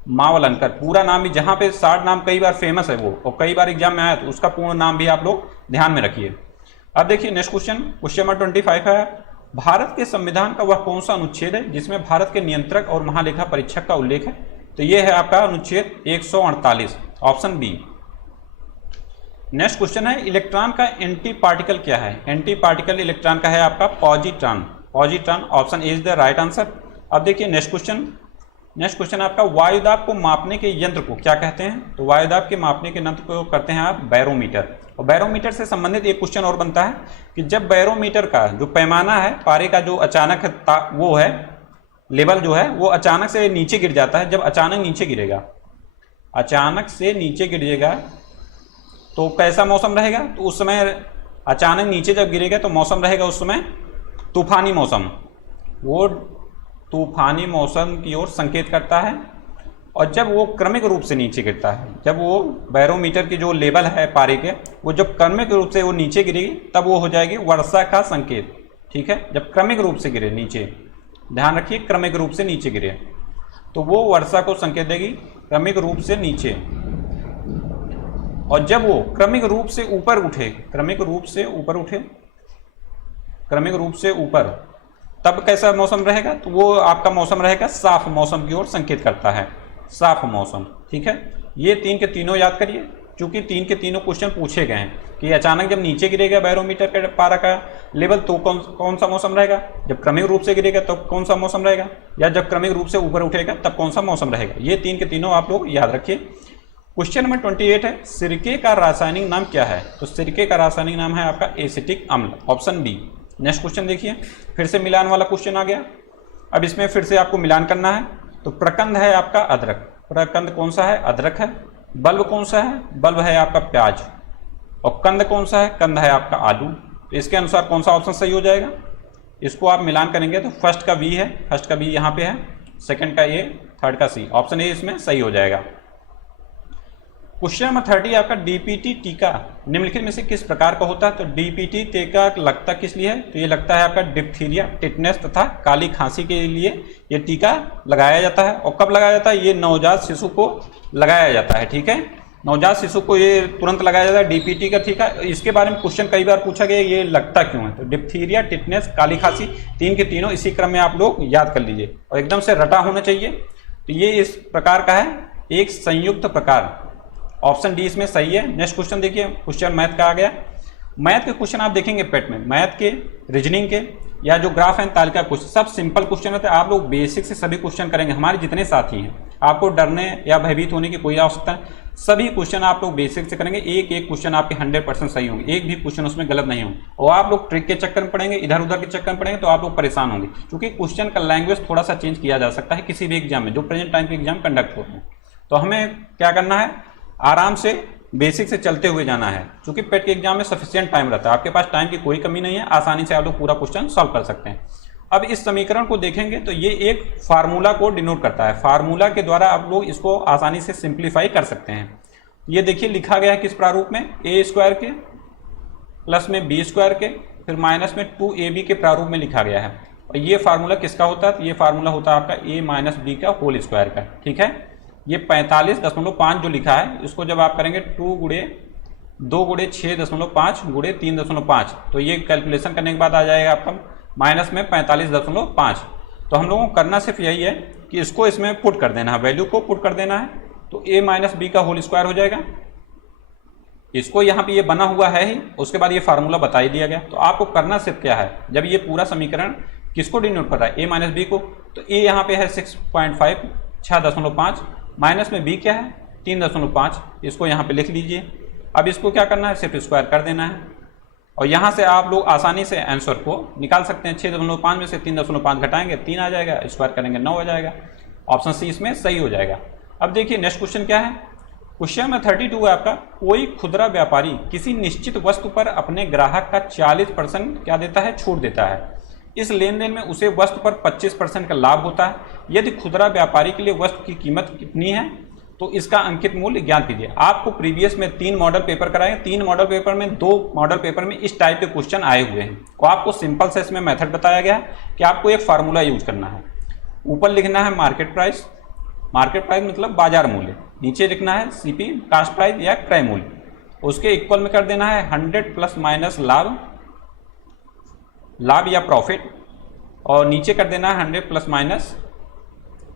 मावलंकर। पूरा नाम भी, जहां पे शार्ट नाम कई बार फेमस है वो, और कई बार एग्जाम में आया, तो उसका पूर्ण नाम भी आप लोग ध्यान में रखिए। अब देखिए नेक्स्ट क्वेश्चन, क्वेश्चन नंबर 25 है, भारत के संविधान का वह कौन सा अनुच्छेद है जिसमें भारत के नियंत्रक और महालेखा परीक्षक का उल्लेख है? तो ये है आपका अनुच्छेद 148, ऑप्शन बी। नेक्स्ट क्वेश्चन है, इलेक्ट्रॉन का एंटी पार्टिकल क्या है? एंटी पार्टिकल इलेक्ट्रॉन का है आपका positron, positron, option A is the right answer. अब देखिए नेक्स्ट क्वेश्चन आपका, वायुदाब को मापने के यंत्र को क्या कहते हैं? तो वायुदाब के मापने के यंत्र को करते हैं आप बैरोमीटर। और बैरोमीटर से संबंधित एक क्वेश्चन और बनता है कि जब बैरोमीटर का जो पैमाना है, पारे का जो अचानक वो है लेवल जो है, वो अचानक से नीचे गिर जाता है, जब अचानक नीचे गिरेगा, अचानक से नीचे गिरेगा तो कैसा मौसम रहेगा? तो उस समय अचानक नीचे जब गिरेगा तो मौसम रहेगा उस समय तूफानी मौसम, वो तूफानी मौसम की ओर संकेत करता है। और जब वो क्रमिक रूप से नीचे गिरता है, जब वो बैरोमीटर की जो लेवल है पारे के, वो जब क्रमिक रूप से वो नीचे गिरेगी, तब वो हो जाएगी वर्षा का संकेत। ठीक है, जब क्रमिक रूप से गिरे नीचे, ध्यान रखिए क्रमिक रूप से नीचे गिरे तो वो वर्षा को संकेत देगी, क्रमिक रूप से नीचे। और जब वो क्रमिक रूप से ऊपर उठे, क्रमिक रूप से ऊपर उठे, क्रमिक रूप से ऊपर, तब कैसा मौसम रहेगा? तो वो आपका मौसम रहेगा साफ मौसम की ओर संकेत करता है, साफ मौसम। ठीक है, ये तीन के तीनों याद करिए, क्योंकि तीन के तीनों क्वेश्चन पूछे गए हैं कि अचानक जब नीचे गिरेगा बैरोमीटर के पारा का लेवल तो कौन सा मौसम रहेगा, जब क्रमिक रूप से गिरेगा तब कौन सा मौसम रहेगा, या जब क्रमिक रूप से ऊपर उठेगा तब कौन सा मौसम रहेगा। ये तीन के तीनों आप लोग याद रखिए। क्वेश्चन नंबर 28 है, सिरके का रासायनिक नाम क्या है? तो सिरके का रासायनिक नाम है आपका एसिटिक अम्ल, ऑप्शन बी। नेक्स्ट क्वेश्चन देखिए, फिर से मिलान वाला क्वेश्चन आ गया। अब इसमें फिर से आपको मिलान करना है। तो प्रकंद है आपका अदरक, प्रकंद कौन सा है? अदरक है। बल्ब कौन सा है? बल्ब है आपका प्याज। और कंद कौन सा है? कंद है आपका आलू। तो इसके अनुसार कौन सा ऑप्शन सही हो जाएगा? इसको आप मिलान करेंगे तो फर्स्ट का बी है, फर्स्ट का बी यहाँ पे है, सेकंड का ए, थर्ड का सी, ऑप्शन ए इसमें सही हो जाएगा। क्वेश्चन नंबर 30 आपका, डीपीटी टीका निम्नलिखित में से किस प्रकार का होता है? तो डीपीटी टीका लगता किस लिए है? तो ये लगता है आपका डिप्थीरिया, टिटनेस तथा काली खांसी के लिए ये टीका लगाया जाता है। और कब लगाया जाता है? ये नवजात शिशु को लगाया जाता है। ठीक है, नवजात शिशु को ये तुरंत लगाया जाता है डीपीटी का टीका। इसके बारे में क्वेश्चन कई बार पूछा गया, ये लगता क्यों है? तो डिप्थीरिया, टिटनेस, काली खांसी, तीन के तीनों इसी क्रम में आप लोग याद कर लीजिए और एकदम से रटा होना चाहिए। तो ये इस प्रकार का है, एक संयुक्त प्रकार, ऑप्शन डी इसमें सही है। नेक्स्ट क्वेश्चन देखिए, क्वेश्चन मैथ का आ गया। मैथ के क्वेश्चन आप देखेंगे पेट में, मैथ के, रीजनिंग के, या जो ग्राफ एंड तालिका क्वेश्चन, सब सिंपल क्वेश्चन होते हैं। आप लोग बेसिक से सभी क्वेश्चन करेंगे, हमारे जितने साथी हैं, आपको डरने या भयभीत होने की कोई आवश्यकता है। सभी क्वेश्चन आप लोग बेसिक से करेंगे, एक एक क्वेश्चन आपके 100% सही होंगे, एक भी क्वेश्चन उसमें गलत नहीं होंगे। और आप लोग ट्रिक के चक्कर में पढ़ेंगे, इधर उधर के चक्कर में पढ़ेंगे तो आप लोग परेशान होंगे, क्योंकि क्वेश्चन का लैंग्वेज थोड़ा सा चेंज किया जा सकता है किसी भी एग्जाम में जो प्रेजेंट टाइम के एग्जाम कंडक्ट होते हैं। तो हमें क्या करना है, आराम से बेसिक से चलते हुए जाना है, क्योंकि पेट के एग्जाम में सफिशिएंट टाइम रहता है, आपके पास टाइम की कोई कमी नहीं है, आसानी से आप लोग पूरा क्वेश्चन सॉल्व कर सकते हैं। अब इस समीकरण को देखेंगे तो ये एक फार्मूला को डिनोट करता है, फार्मूला के द्वारा आप लोग इसको आसानी से सिंप्लीफाई कर सकते हैं। ये देखिए लिखा गया है किस प्रारूप में, ए स्क्वायर के प्लस में बी स्क्वायर के फिर माइनस में 2ab के प्रारूप में लिखा गया है। और ये फार्मूला किसका होता है, तो ये फार्मूला होता है आपका a माइनस बी का होल स्क्वायर का। ठीक है, ये 45.5 जो लिखा है इसको जब आप करेंगे 2 गुणे 2 गुणे 6.5 गुणे 3.5, तो ये कैलकुलेशन करने के बाद आ जाएगा आपका माइनस में 45.5। तो हम लोगों को करना सिर्फ यही है कि इसको इसमें पुट कर देना है, वैल्यू को पुट कर देना है, तो a माइनस बी का होल स्क्वायर हो जाएगा। इसको यहाँ पे ये बना हुआ है ही, उसके बाद ये फार्मूला बता ही दिया गया। तो आपको करना सिर्फ क्या है, जब ये पूरा समीकरण किसको डिनोट कर रहा है, a माइनस बी को, तो a यहाँ पे है 6.5 6.5, माइनस में b क्या है 3.5, इसको यहाँ पे लिख लीजिए। अब इसको क्या करना है, सिर्फ स्क्वायर कर देना है, और यहाँ से आप लोग आसानी से आंसर को निकाल सकते हैं। 6.5 में से 3.5 घटाएंगे 3 आ जाएगा, स्क्वायर करेंगे 9 आ जाएगा। ऑप्शन सी इसमें सही हो जाएगा। अब देखिए नेक्स्ट क्वेश्चन क्या है, क्वेश्चन में 32 है आपका, कोई खुदरा व्यापारी किसी निश्चित वस्तु पर अपने ग्राहक का 40% क्या देता है, छूट देता है। इस लेन देन में उसे वस्तु पर 25% का लाभ होता है। यदि खुदरा व्यापारी के लिए वस्तु की कीमत कितनी है तो इसका अंकित मूल्य ज्ञात कीजिए। आपको प्रीवियस में 3 मॉडल पेपर कराए, 3 मॉडल पेपर में 2 मॉडल पेपर में इस टाइप के क्वेश्चन आए हुए हैं। तो आपको सिंपल से इसमें मेथड बताया गया है कि आपको एक फार्मूला यूज करना है। ऊपर लिखना है मार्केट प्राइस मतलब बाजार मूल्य, नीचे लिखना है सीपी कास्ट प्राइस या क्रय मूल्य, उसके इक्वल में कर देना है 100 प्लस माइनस लाभ या प्रॉफिट, और नीचे कर देना है 100 प्लस माइनस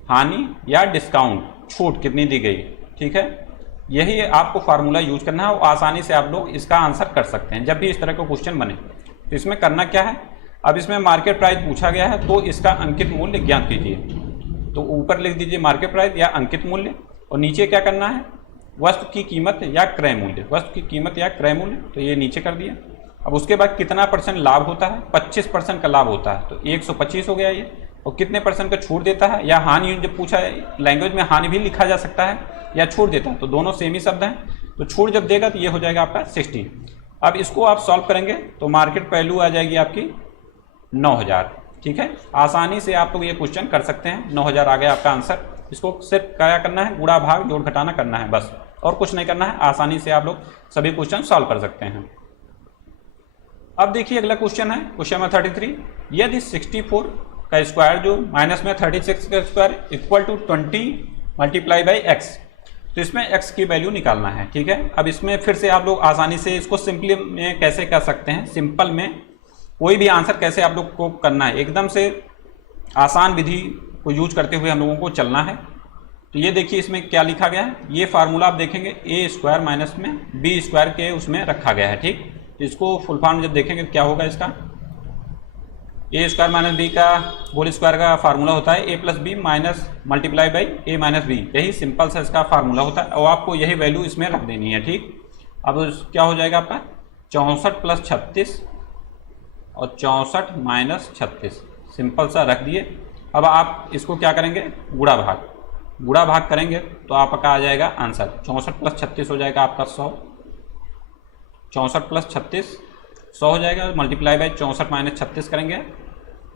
हानि या डिस्काउंट, छूट कितनी दी गई। ठीक है, यही आपको फार्मूला यूज करना है और आसानी से आप लोग इसका आंसर कर सकते हैं जब भी इस तरह का क्वेश्चन बने। तो इसमें करना क्या है, अब इसमें मार्केट प्राइस पूछा गया है तो इसका अंकित मूल्य ज्ञात कीजिए। तो ऊपर लिख दीजिए मार्केट प्राइस या अंकित मूल्य, और नीचे क्या करना है, वस्तु की कीमत या क्रय मूल्य, वस्तु की कीमत या क्रय मूल्य, तो ये नीचे कर दिया। अब उसके बाद कितना % लाभ होता है, 25% का लाभ होता है, तो 125 हो गया ये। और कितने % का छूट देता है, या हानि जब पूछा है, लैंग्वेज में हानि भी लिखा जा सकता है या छूट देता है, तो दोनों सेम ही शब्द हैं। तो छूट जब देगा तो ये हो जाएगा आपका 60। अब इसको आप सॉल्व करेंगे तो मार्केट वैल्यू आ जाएगी आपकी 9000। ठीक है, आसानी से आप लोग ये क्वेश्चन कर सकते हैं। 9000 आ गया आपका आंसर। इसको सिर्फ क्या करना है, गुणा भाग जोड़ घटाना करना है बस, और कुछ नहीं करना है। आसानी से आप लोग सभी क्वेश्चन सॉल्व कर सकते हैं। अब देखिए अगला क्वेश्चन है, क्वेश्चन नंबर 33, यदि 64 का स्क्वायर जो माइनस में 36 का square equal to 20 multiply by X, तो इसमें x की वैल्यू निकालना है। ठीक है, अब इसमें फिर से आप लोग आसानी से इसको सिंपली में कैसे कर सकते हैं, सिंपल में कोई भी आंसर कैसे आप लोग को करना है, एकदम से आसान विधि को यूज करते हुए हम लोगों को चलना है। तो ये देखिए इसमें क्या लिखा गया है, ये फार्मूला आप देखेंगे ए स्क्वायर माइनस में बी स्क्वायर के उसमें रखा गया है। ठीक, इसको फुल फॉर्म जब देखेंगे क्या होगा, इसका ए स्क्वायर माइनस बी का होल स्क्वायर का फार्मूला होता है A plus B minus multiply by A minus B, यही सिंपल सा इसका फार्मूला होता है, और आपको यही वैल्यू इसमें रख देनी है। ठीक, अब क्या हो जाएगा आपका 64 प्लस 36 और 64 माइनस 36, सिंपल सा रख दिए। अब आप इसको क्या करेंगे, गुणा भाग करेंगे तो आपका आ जाएगा आंसर 64 प्लस 36 हो जाएगा आपका 100, 64 प्लस 36 100 हो जाएगा, मल्टीप्लाई बाई 64 माइनस 36 करेंगे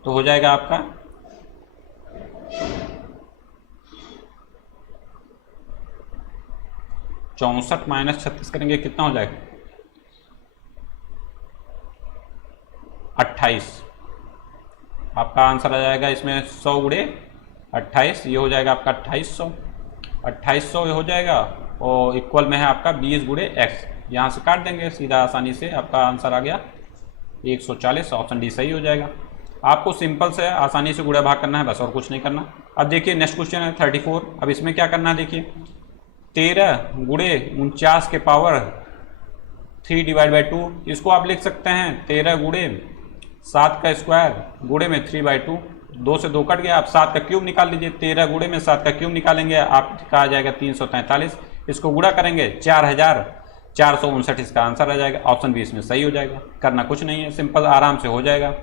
तो हो जाएगा आपका 64 माइनस 36 करेंगे कितना हो जाएगा 28। आपका आंसर आ जाएगा इसमें 100 गुणे 28, ये हो जाएगा आपका 2800 ये हो जाएगा, और इक्वल में है आपका 20 गुणे एक्स, यहाँ से काट देंगे सीधा, आसानी से आपका आंसर आ गया 140। ऑप्शन डी सही हो जाएगा। आपको सिंपल से आसानी से गुणा भाग करना है बस, और कुछ नहीं करना। अब देखिए नेक्स्ट क्वेश्चन है 34। अब इसमें क्या करना है, देखिए 13 गुणे 49 के पावर 3 डिवाइड बाई 2, इसको आप लिख सकते हैं 13 गुणे 7 का स्क्वायर गुणे में 3/2, 2 से 2 कट गया। आप 7 का क्यूब निकाल लीजिए, 13 गुणे में 7 का क्यूब निकालेंगे आपका आ जाएगा 343। इसको गुणा करेंगे 4459, इसका आंसर आ जाएगा। ऑप्शन बी इसमें सही हो जाएगा। करना कुछ नहीं है, सिंपल, आराम से हो जाएगा।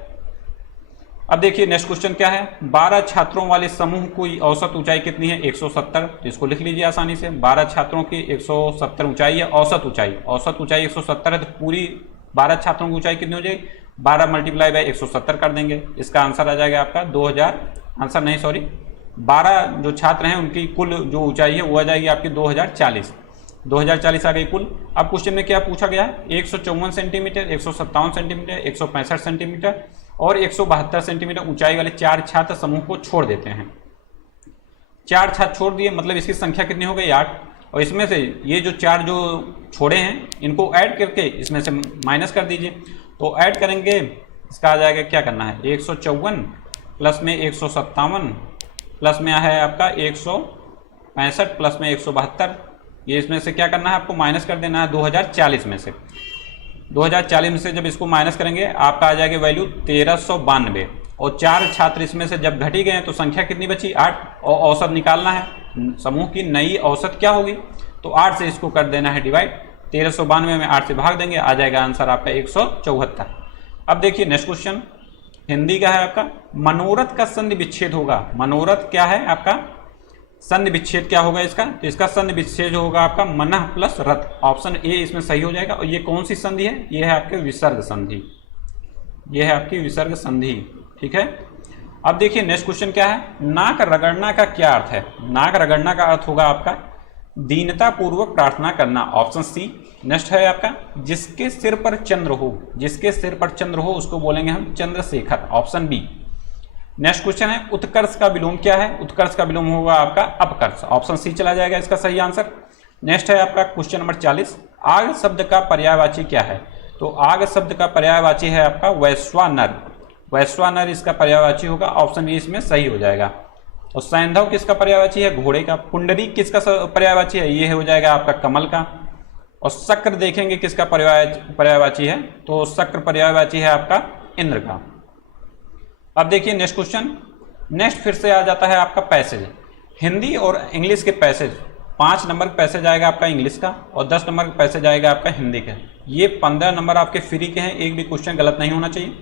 अब देखिए नेक्स्ट क्वेश्चन क्या है, 12 छात्रों वाले समूह की औसत ऊंचाई कितनी है? 170। तो इसको लिख लीजिए आसानी से, 12 छात्रों की 170 ऊंचाई है। औसत ऊंचाई 170 है, तो पूरी 12 छात्रों की ऊंचाई कितनी हो जाएगी? 12 मल्टीप्लाई बाय 170 कर देंगे, इसका आंसर आ जाएगा आपका 2000, आंसर नहीं सॉरी, 12 जो छात्र हैं उनकी कुल जो ऊंचाई है वो आ जाएगी आपकी 2040 आ गई कुल। अब क्वेश्चन में क्या पूछा गया है? 154 सेंटीमीटर, 157 सेंटीमीटर, 165 सेंटीमीटर और 172 सेंटीमीटर ऊंचाई वाले 4 छात्र समूह को छोड़ देते हैं। 4 छात्र छोड़ दिए, मतलब इसकी संख्या कितनी हो गई? 8। और इसमें से ये जो 4 जो छोड़े हैं इनको ऐड करके इसमें से माइनस कर दीजिए। तो ऐड करेंगे, इसका आ जाएगा, क्या करना है, 154 प्लस में 157 प्लस में है आपका 165 प्लस में 172, ये इसमें से क्या करना है आपको? माइनस कर देना है 2040 में से। 2040 में से जब इसको माइनस करेंगे आपका आ जाएगा वैल्यू 1392। और 4 छात्र इसमें से जब घट ही गए तो संख्या कितनी बची? 8। और औसत निकालना है, समूह की नई औसत क्या होगी? तो 8 से इसको कर देना है डिवाइड, 1392 में 8 से भाग देंगे, आ जाएगा आंसर आपका 174। अब देखिए नेक्स्ट क्वेश्चन हिंदी का है आपका, मनोरथ का संधि विच्छेद होगा। मनोरथ क्या है आपका? संधि विच्छेद क्या होगा इसका? तो इसका संधि विच्छेद होगा आपका मनः प्लस रथ। ऑप्शन ए इसमें सही हो जाएगा। और ये कौन सी संधि है? ये है आपके विसर्ग संधि, ये है आपकी विसर्ग संधि, ठीक है। अब देखिए नेक्स्ट क्वेश्चन क्या है, नाक रगड़ना का क्या अर्थ है? नाक रगड़ना का अर्थ होगा आपका दीनता पूर्वक प्रार्थना करना, ऑप्शन सी। नेक्स्ट है आपका जिसके सिर पर चंद्र हो, जिसके सिर पर चंद्र हो उसको बोलेंगे हम Chandrashekhar, option B. Next question है उत्कर्ष का विलोम क्या है? उत्कर्ष का विलोम होगा आपका अपकर्ष, ऑप्शन सी चला जाएगा इसका सही आंसर। नेक्स्ट है आपका क्वेश्चन नंबर 40, आग शब्द का पर्यायवाची क्या है? तो आग शब्द का पर्यायवाची है आपका वैश्वानर, वैश्वानर इसका पर्यायवाची होगा, ऑप्शन ए इसमें सही हो जाएगा। और सैंधव किसका पर्यायवाची है? घोड़े का। पुंडरी किसका पर्यायवाची है? ये हो जाएगा आपका कमल का। और शक्र देखेंगे किसका पर्यायवाची है? तो शक्र पर्यायवाची है आपका इंद्र का। अब देखिए नेक्स्ट क्वेश्चन, नेक्स्ट फिर से आ जाता है आपका पैसेज, हिंदी और इंग्लिश के पैसेज। 5 नंबर पैसेज आएगा आपका इंग्लिश का और 10 नंबर पैसेज आएगा आपका हिंदी का। ये 15 नंबर आपके फ्री के हैं, एक भी क्वेश्चन गलत नहीं होना चाहिए।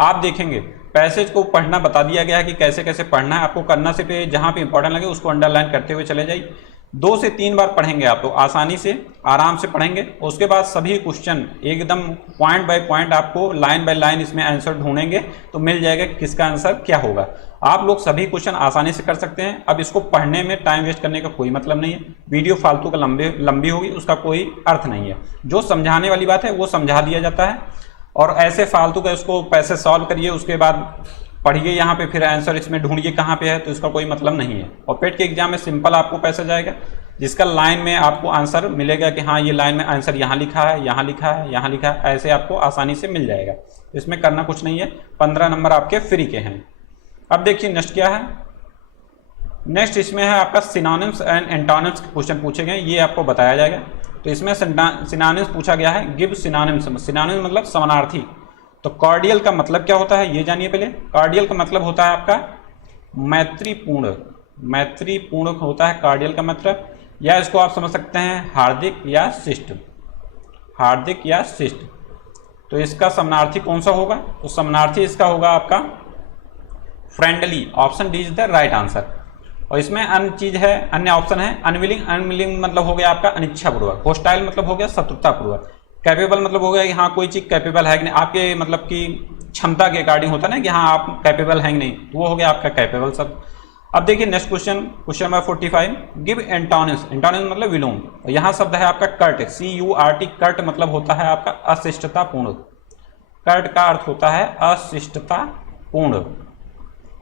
आप देखेंगे पैसेज को पढ़ना बता दिया गया है कि कैसे कैसे पढ़ना है, आपको करना सिर्फ जहाँ पे इंपॉर्टेंट लगे उसको अंडरलाइन करते हुए चले जाइए। 2 से 3 बार पढ़ेंगे आप तो आसानी से आराम से पढ़ेंगे। उसके बाद सभी क्वेश्चन एकदम पॉइंट बाय पॉइंट आपको लाइन बाय लाइन इसमें आंसर ढूंढेंगे तो मिल जाएगा कि किसका आंसर क्या होगा। आप लोग सभी क्वेश्चन आसानी से कर सकते हैं। अब इसको पढ़ने में टाइम वेस्ट करने का कोई मतलब नहीं है, वीडियो फालतू का लंबी होगी उसका कोई अर्थ नहीं है। जो समझाने वाली बात है वो समझा दिया जाता है और ऐसे फालतू का इसको पैसे सॉल्व करिए, उसके बाद पढ़िए यहाँ पे, फिर आंसर इसमें ढूंढिए कहाँ पे है, तो इसका कोई मतलब नहीं है। और पेट के एग्जाम में सिंपल आपको पैसा जाएगा, जिसका लाइन में आपको आंसर मिलेगा कि हाँ ये लाइन में आंसर यहाँ लिखा है, यहाँ लिखा है, यहाँ लिखा है, ऐसे आपको आसानी से मिल जाएगा। इसमें करना कुछ नहीं है, 15 नंबर आपके फ्री के हैं। अब देखिए नेक्स्ट क्या है, नेक्स्ट इसमें है आपका सिनोनिम्स एंड एंटोनिम्स क्वेश्चन पूछे गए, ये आपको बताया जाएगा। तो इसमें सिनोनिम्स पूछा गया है, गिव सिनोनिम्स, सिनोनिम्स मतलब समानार्थी। तो कॉर्डियल का मतलब क्या होता है ये जानिए पहले। कॉर्डियल का मतलब होता है आपका मैत्रीपूर्ण, मैत्रीपूर्ण होता है कॉर्डियल का मतलब, या इसको आप समझ सकते हैं हार्दिक या शिष्ट, हार्दिक या शिष्ट। तो इसका समानार्थी कौन सा होगा? तो समानार्थी इसका होगा आपका friendly, option D is the right answer. और इसमें अन्य चीज है, अन्य ऑप्शन है अनविलिंग, अनविलिंग मतलब हो गया आपका अनिच्छापूर्वक, होस्टाइल मतलब हो गया शत्रुतापूर्वक, कैपेबल मतलब हो गया कि हाँ कोई चीज कैपेबल है कि नहीं, आपके मतलब कि क्षमता के अकॉर्डिंग होता है ना कि हाँ आप कैपेबल हैं कि नहीं, तो वो हो गया आपका कैपेबल सब। अब देखिए next question, question number 45, give antonyms, antonyms मतलब विलोम। और यहाँ शब्द है आपका कर्ट, CURT, कर्ट मतलब होता है आपका अशिष्टतापूर्ण, कर्ट का अर्थ होता है अशिष्टतापूर्ण,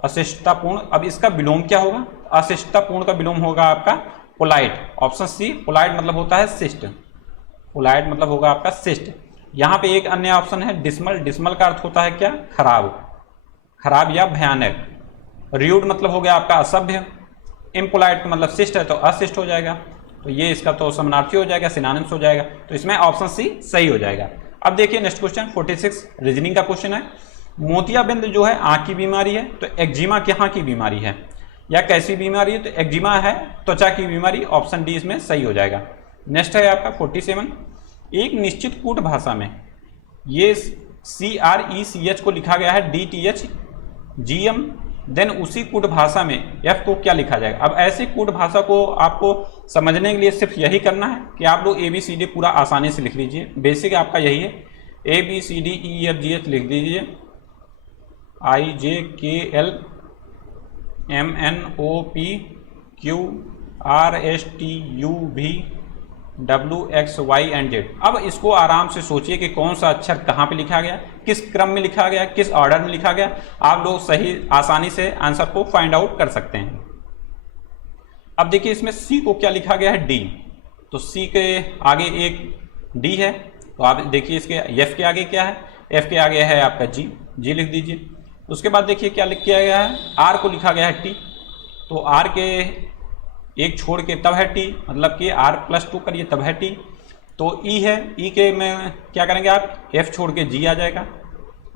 अशिष्टतापूर्ण। अब इसका विलोम क्या होगा? अशिष्टतापूर्ण का विलोम होगा आपका पोलाइट, ऑप्शन सी। पोलाइट मतलब होता है शिष्ट, पोलाइट मतलब होगा आपका शिष्ट। यहाँ पे एक अन्य ऑप्शन है डिसमल, डिसमल का अर्थ होता है क्या? खराब, खराब या भयानक। र्यूड मतलब हो गया आपका असभ्य, इम्पोलाइट का मतलब शिष्ट है तो अशिष्ट हो जाएगा। तो ये इसका तो समानार्थी हो जाएगा, सिनोनिम्स हो जाएगा। तो इसमें ऑप्शन सी सही हो जाएगा। अब देखिए नेक्स्ट क्वेश्चन 46 रीजनिंग का क्वेश्चन है, मोतियाबिंद जो है आंख की बीमारी है, तो एक्जिमा कहाँ की बीमारी है या कैसी बीमारी है? तो एक्जिमा है त्वचा की बीमारी, ऑप्शन डी इसमें सही हो जाएगा। नेक्स्ट है आपका 47, एक निश्चित कूट भाषा में ये CRECH को लिखा गया है DTH GM, देन उसी कूट भाषा में F को क्या लिखा जाएगा। अब ऐसे कूट भाषा को आपको समझने के लिए सिर्फ यही करना है कि आप लोग ABCD पूरा आसानी से लिख लीजिए। बेसिक आपका यही है, ABCDEFGH लिख दीजिए, IJKLMNOPQRSTUVWXYZ। अब इसको आराम से सोचिए कि कौन सा अक्षर कहाँ पे लिखा गया, किस क्रम में लिखा गया, किस ऑर्डर में लिखा गया। आप लोग सही आसानी से आंसर को फाइंड आउट कर सकते हैं। अब देखिए इसमें C को क्या लिखा गया है D, तो C के आगे एक D है, तो आप देखिए इसके F के आगे क्या है, F के आगे है आपका G लिख दीजिए। उसके बाद देखिए क्या लिख किया गया है, R को लिखा गया है T, तो R के एक छोड़ के तब है T, मतलब कि R+2 करिए तब है T। तो E है, E के में क्या करेंगे आप, F छोड़ के G आ जाएगा।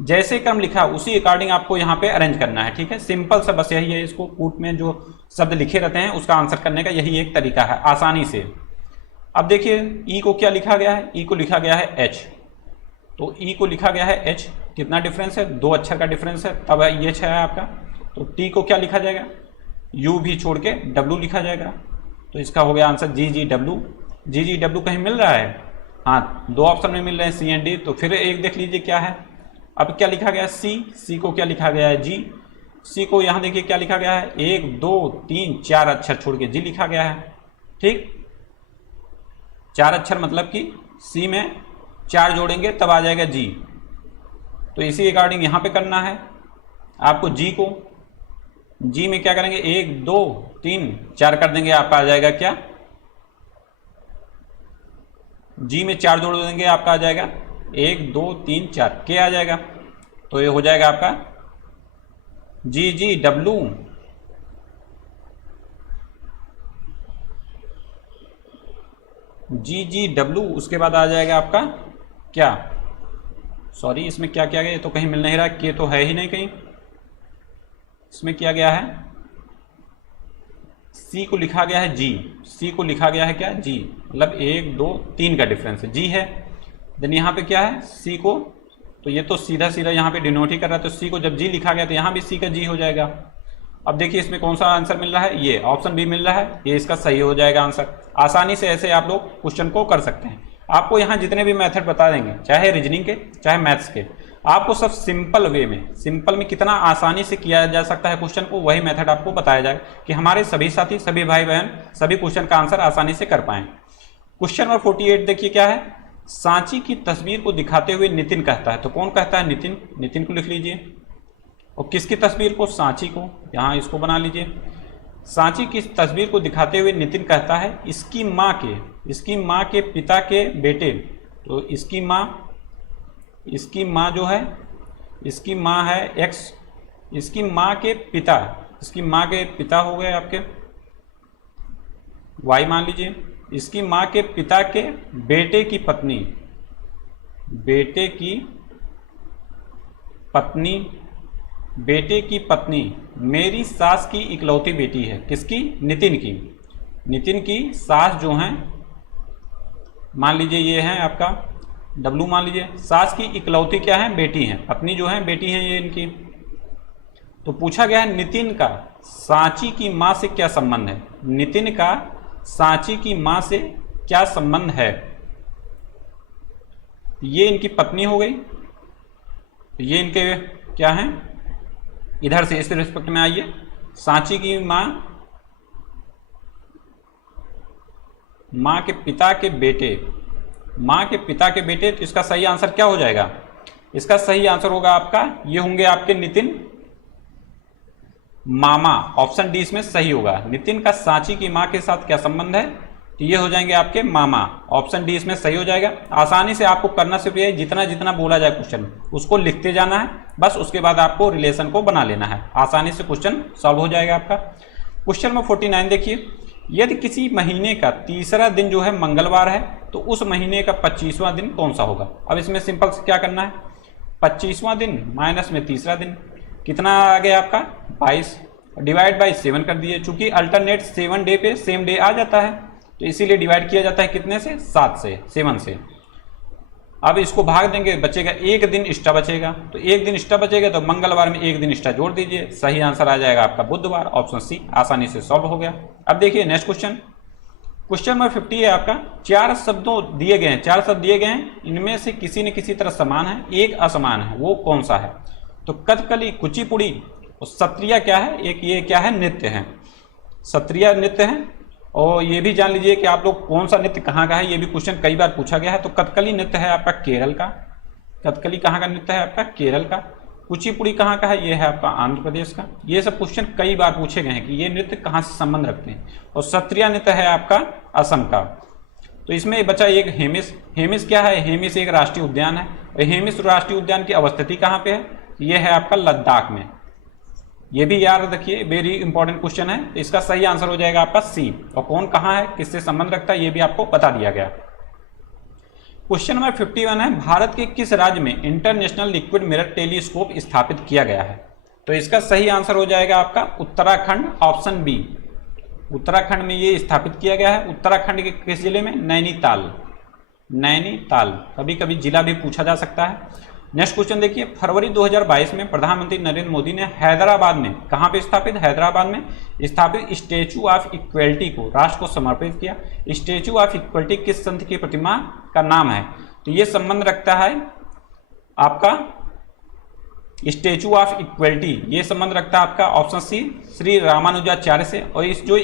जैसे क्रम लिखा उसी अकॉर्डिंग आपको यहाँ पे अरेंज करना है, ठीक है। सिंपल सा बस यही है, इसको कूट में जो शब्द लिखे रहते हैं उसका आंसर करने का यही एक तरीका है आसानी से। अब देखिए E को क्या लिखा गया है, E को लिखा गया है H, तो E को लिखा गया है H, कितना डिफरेंस है, 2 अक्षर का डिफरेंस है, तब H है आपका। तो T को क्या लिखा जाएगा, U भी छोड़ के W लिखा जाएगा, तो इसका हो गया आंसर GGW कहीं मिल रहा है, हाँ 2 ऑप्शन में मिल रहे हैं C एंड D। तो फिर एक देख लीजिए क्या है, अब क्या लिखा गया है C को क्या लिखा गया है G, C को यहाँ देखिए क्या लिखा गया है, 1 2 3 4 अक्षर छोड़ के G लिखा गया है, ठीक। 4 अक्षर मतलब कि C में 4 जोड़ेंगे तब आ जाएगा G, तो इसी अकॉर्डिंग यहाँ पे करना है आपको। G में क्या करेंगे, 1 2 3 4 कर देंगे, आपका आ जाएगा क्या, G में 4 जोड़ देंगे आपका आ जाएगा 1 2 3 4 के आ जाएगा, तो ये हो जाएगा आपका GGW। उसके बाद आ जाएगा आपका क्या, सॉरी इसमें क्या किया गया, ये तो कहीं मिल नहीं रहा, के तो है ही नहीं कहीं, इसमें किया गया है C को लिखा गया है G, C को लिखा गया है क्या G, मतलब 1 2 3 का डिफरेंस है, G है। देन यहाँ पे क्या है C को, तो ये तो सीधा सीधा यहाँ पे डिनोट ही कर रहा है, तो C को जब G लिखा गया तो यहाँ भी C का G हो जाएगा। अब देखिए इसमें कौन सा आंसर मिल रहा है, ये ऑप्शन B मिल रहा है, ये इसका सही हो जाएगा आंसर। आसानी से ऐसे आप लोग क्वेश्चन को कर सकते हैं। आपको यहाँ जितने भी मेथड बता देंगे, चाहे रीजनिंग के चाहे मैथ्स के, आपको सब सिंपल वे में, सिंपल में कितना आसानी से किया जा सकता है क्वेश्चन को, वही मेथड आपको बताया जाए कि हमारे सभी साथी, सभी भाई बहन सभी क्वेश्चन का आंसर आसानी से कर पाएं। क्वेश्चन नंबर 48 देखिए क्या है, सांची की तस्वीर को दिखाते हुए नितिन कहता है, तो कौन कहता है, नितिन को लिख लीजिए। और किसकी तस्वीर को, सांची को, यहाँ इसको बना लीजिए। सांची की तस्वीर को दिखाते हुए नितिन कहता है इसकी माँ के पिता के बेटे, तो इसकी माँ जो है, इसकी माँ है X, इसकी माँ के पिता हो गए आपके Y मान लीजिए, इसकी माँ के पिता के बेटे की पत्नी मेरी सास की इकलौती बेटी है, किसकी, नितिन की सास जो हैं, मान लीजिए ये है आपका W मान लीजिए, सास की इकलौती क्या है, बेटी है, पत्नी जो है बेटी है ये इनकी। तो पूछा गया है नितिन का सांची की माँ से क्या संबंध है, नितिन का सांची की माँ से क्या संबंध है। ये इनकी पत्नी हो गई, ये इनके क्या हैं, इधर से इस रिस्पेक्ट में आइए, सांची की माँ के पिता के बेटे, तो इसका सही आंसर क्या हो जाएगा, इसका सही आंसर होगा आपका, ये होंगे आपके नितिन मामा, ऑप्शन डी इसमें सही होगा। नितिन का सांची की माँ के साथ क्या संबंध है, तो ये हो जाएंगे आपके मामा, ऑप्शन डी इसमें सही हो जाएगा। आसानी से आपको करना सिर्फ ये, जितना जितना बोला जाए क्वेश्चन उसको लिखते जाना है, बस उसके बाद आपको रिलेशन को बना लेना है, आसानी से क्वेश्चन सॉल्व हो जाएगा आपका। क्वेश्चन नंबर 49 देखिए, यदि किसी महीने का तीसरा दिन जो है मंगलवार है तो उस महीने का 25वां दिन कौन सा होगा। अब इसमें सिंपल से क्या करना है, 25वां दिन माइनस में तीसरा दिन, कितना आ गया आपका 22, डिवाइड बाई 7 कर दिए, चूंकि अल्टरनेट 7 डे पे सेम डे आ जाता है, तो इसीलिए डिवाइड किया जाता है कितने से, 7 से। अब इसको भाग देंगे, बचेगा एक दिन एक्स्ट्रा बचेगा, तो एक दिन एक्स्ट्रा बचेगा तो मंगलवार में एक दिन एक्स्ट्रा जोड़ दीजिए, सही आंसर आ जाएगा आपका बुधवार, ऑप्शन सी आसानी से सॉल्व हो गया। अब देखिए नेक्स्ट क्वेश्चन नंबर 50 है आपका। 4 शब्दों दिए गए हैं, 4 शब्द दिए गए हैं, इनमें से किसी न किसी तरह समान है, एक असमान है, वो कौन सा है? तो कथकली, कुचिपुड़ी और सत्रिया क्या है, एक ये क्या है, नृत्य है, सत्रिया नृत्य है। और ये भी जान लीजिए कि आप लोग कौन सा नृत्य कहाँ का है, ये भी क्वेश्चन कई बार पूछा गया है। तो कथकली नृत्य है आपका केरल का, कथकली कहाँ का नृत्य है आपका, केरल का। कुचिपुड़ी कहाँ का है, ये है आपका आंध्र प्रदेश का। ये सब क्वेश्चन कई बार पूछे गए हैं कि ये नृत्य कहाँ से संबंध रखते हैं। और सत्रिया नृत्य है आपका असम का। तो इसमें बचा एक हेमिस। हेमिस क्या है, हेमिस एक राष्ट्रीय उद्यान है, और हेमिस राष्ट्रीय उद्यान की अवस्थिति कहाँ पे है, ये है आपका लद्दाख में। ये भी याद रखिए, वेरी इंपॉर्टेंट क्वेश्चन है। इसका सही आंसर हो जाएगा आपका सी। और कौन कहाँ है, किससे संबंध रखता है, ये भी आपको बता दिया गया। क्वेश्चन नंबर 51 है, भारत के किस राज्य में इंटरनेशनल लिक्विड मिरर टेलीस्कोप स्थापित किया गया है? तो इसका सही आंसर हो जाएगा आपका उत्तराखंड, ऑप्शन बी। उत्तराखंड में ये स्थापित किया गया है। उत्तराखंड के किस जिले में, नैनीताल, नैनीताल। कभी कभी जिला भी पूछा जा सकता है। नेक्स्ट क्वेश्चन देखिए, फरवरी 2022 में प्रधानमंत्री नरेंद्र मोदी ने हैदराबाद में, कहां पे स्थापित, हैदराबाद में स्थापित स्टैचू ऑफ इक्वलिटी को राष्ट्र को समर्पित किया। स्टैचू ऑफ इक्वलिटी किस संत की प्रतिमा का नाम है? तो ये संबंध रखता है आपका स्टैचू ऑफ इक्वलिटी, ये संबंध रखता है आपका ऑप्शन सी श्री रामानुजाचार्य से। और इस जो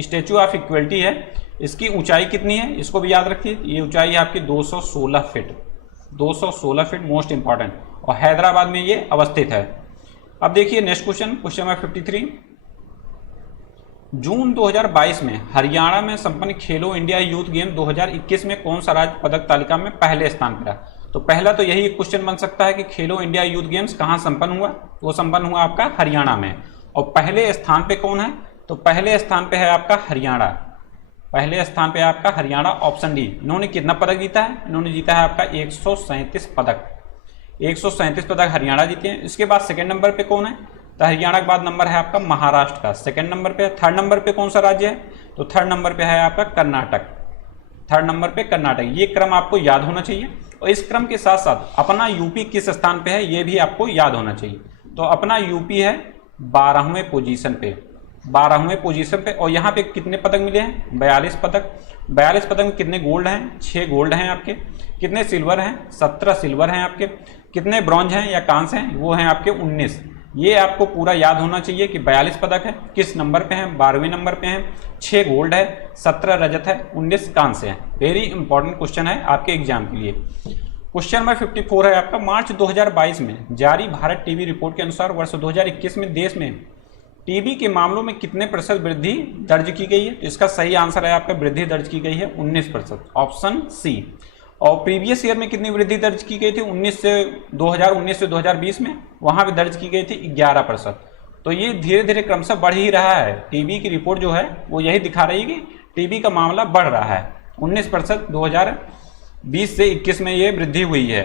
स्टैचू ऑफ इक्वलिटी है, इसकी ऊंचाई कितनी है, इसको भी याद रखिए। ये ऊंचाई है आपकी 216 फीट, 216 फीट, मोस्ट इंपॉर्टेंट। और हैदराबाद में ये अवस्थित है। अब देखिए नेक्स्ट क्वेश्चन नंबर 53। जून 2022 में हरियाणा में संपन्न खेलो इंडिया यूथ गेम 2021 में कौन सा राज्य पदक तालिका में पहले स्थान पर है? तो पहला तो यही क्वेश्चन बन सकता है कि खेलो इंडिया यूथ गेम्स कहाँ संपन्न हुआ? वो संपन्न हुआ आपका हरियाणा में। और पहले स्थान पे कौन है? तो पहले स्थान पे है आपका हरियाणा, पहले स्थान पे आपका हरियाणा, ऑप्शन डी। इन्होंने कितना पदक जीता है? इन्होंने जीता है आपका 137 पदक, 137 पदक हरियाणा जीते हैं। इसके बाद सेकंड नंबर पे कौन है? तो हरियाणा के बाद नंबर है आपका महाराष्ट्र का, सेकंड नंबर पे। थर्ड नंबर पे कौन सा राज्य है? तो थर्ड नंबर पे है आपका कर्नाटक, थर्ड नंबर पे कर्नाटक। ये क्रम आपको याद होना चाहिए। और इस क्रम के साथ साथ अपना यूपी किस स्थान पे है, ये भी आपको याद होना चाहिए। तो अपना यूपी है 12वें पोजीशन पे, 12वें पोजीशन पे। और यहाँ पे कितने पदक मिले हैं? 42 पदक। 42 पदक में कितने गोल्ड हैं? 6 गोल्ड हैं आपके। कितने सिल्वर हैं? 17 सिल्वर हैं आपके। कितने ब्रॉन्ज हैं या कांस्य हैं? वो हैं आपके 19। ये आपको पूरा याद होना चाहिए कि 42 पदक है, किस नंबर पे हैं? 12वें नंबर पे हैं। 6 गोल्ड है, 17 रजत है, 19 कांस्य है। वेरी इंपॉर्टेंट क्वेश्चन है आपके एग्जाम के लिए। क्वेश्चन नंबर 54 है आपका, मार्च 2022 में जारी भारत टीबी रिपोर्ट के अनुसार वर्ष 2021 में देश में टीबी के मामलों में कितने प्रतिशत वृद्धि दर्ज की गई है? तो इसका सही आंसर है आपका वृद्धि दर्ज की गई है 19%, ऑप्शन सी। और प्रीवियस ईयर में कितनी वृद्धि दर्ज की गई थी? 2019 से 2020 में वहां पे दर्ज की गई थी 11%। तो ये धीरे धीरे क्रमशः बढ़ ही रहा है। टीबी की रिपोर्ट जो है वो यही दिखा रही है कि टीबी का मामला बढ़ रहा है। 19% 2020 से 21 में ये वृद्धि हुई है।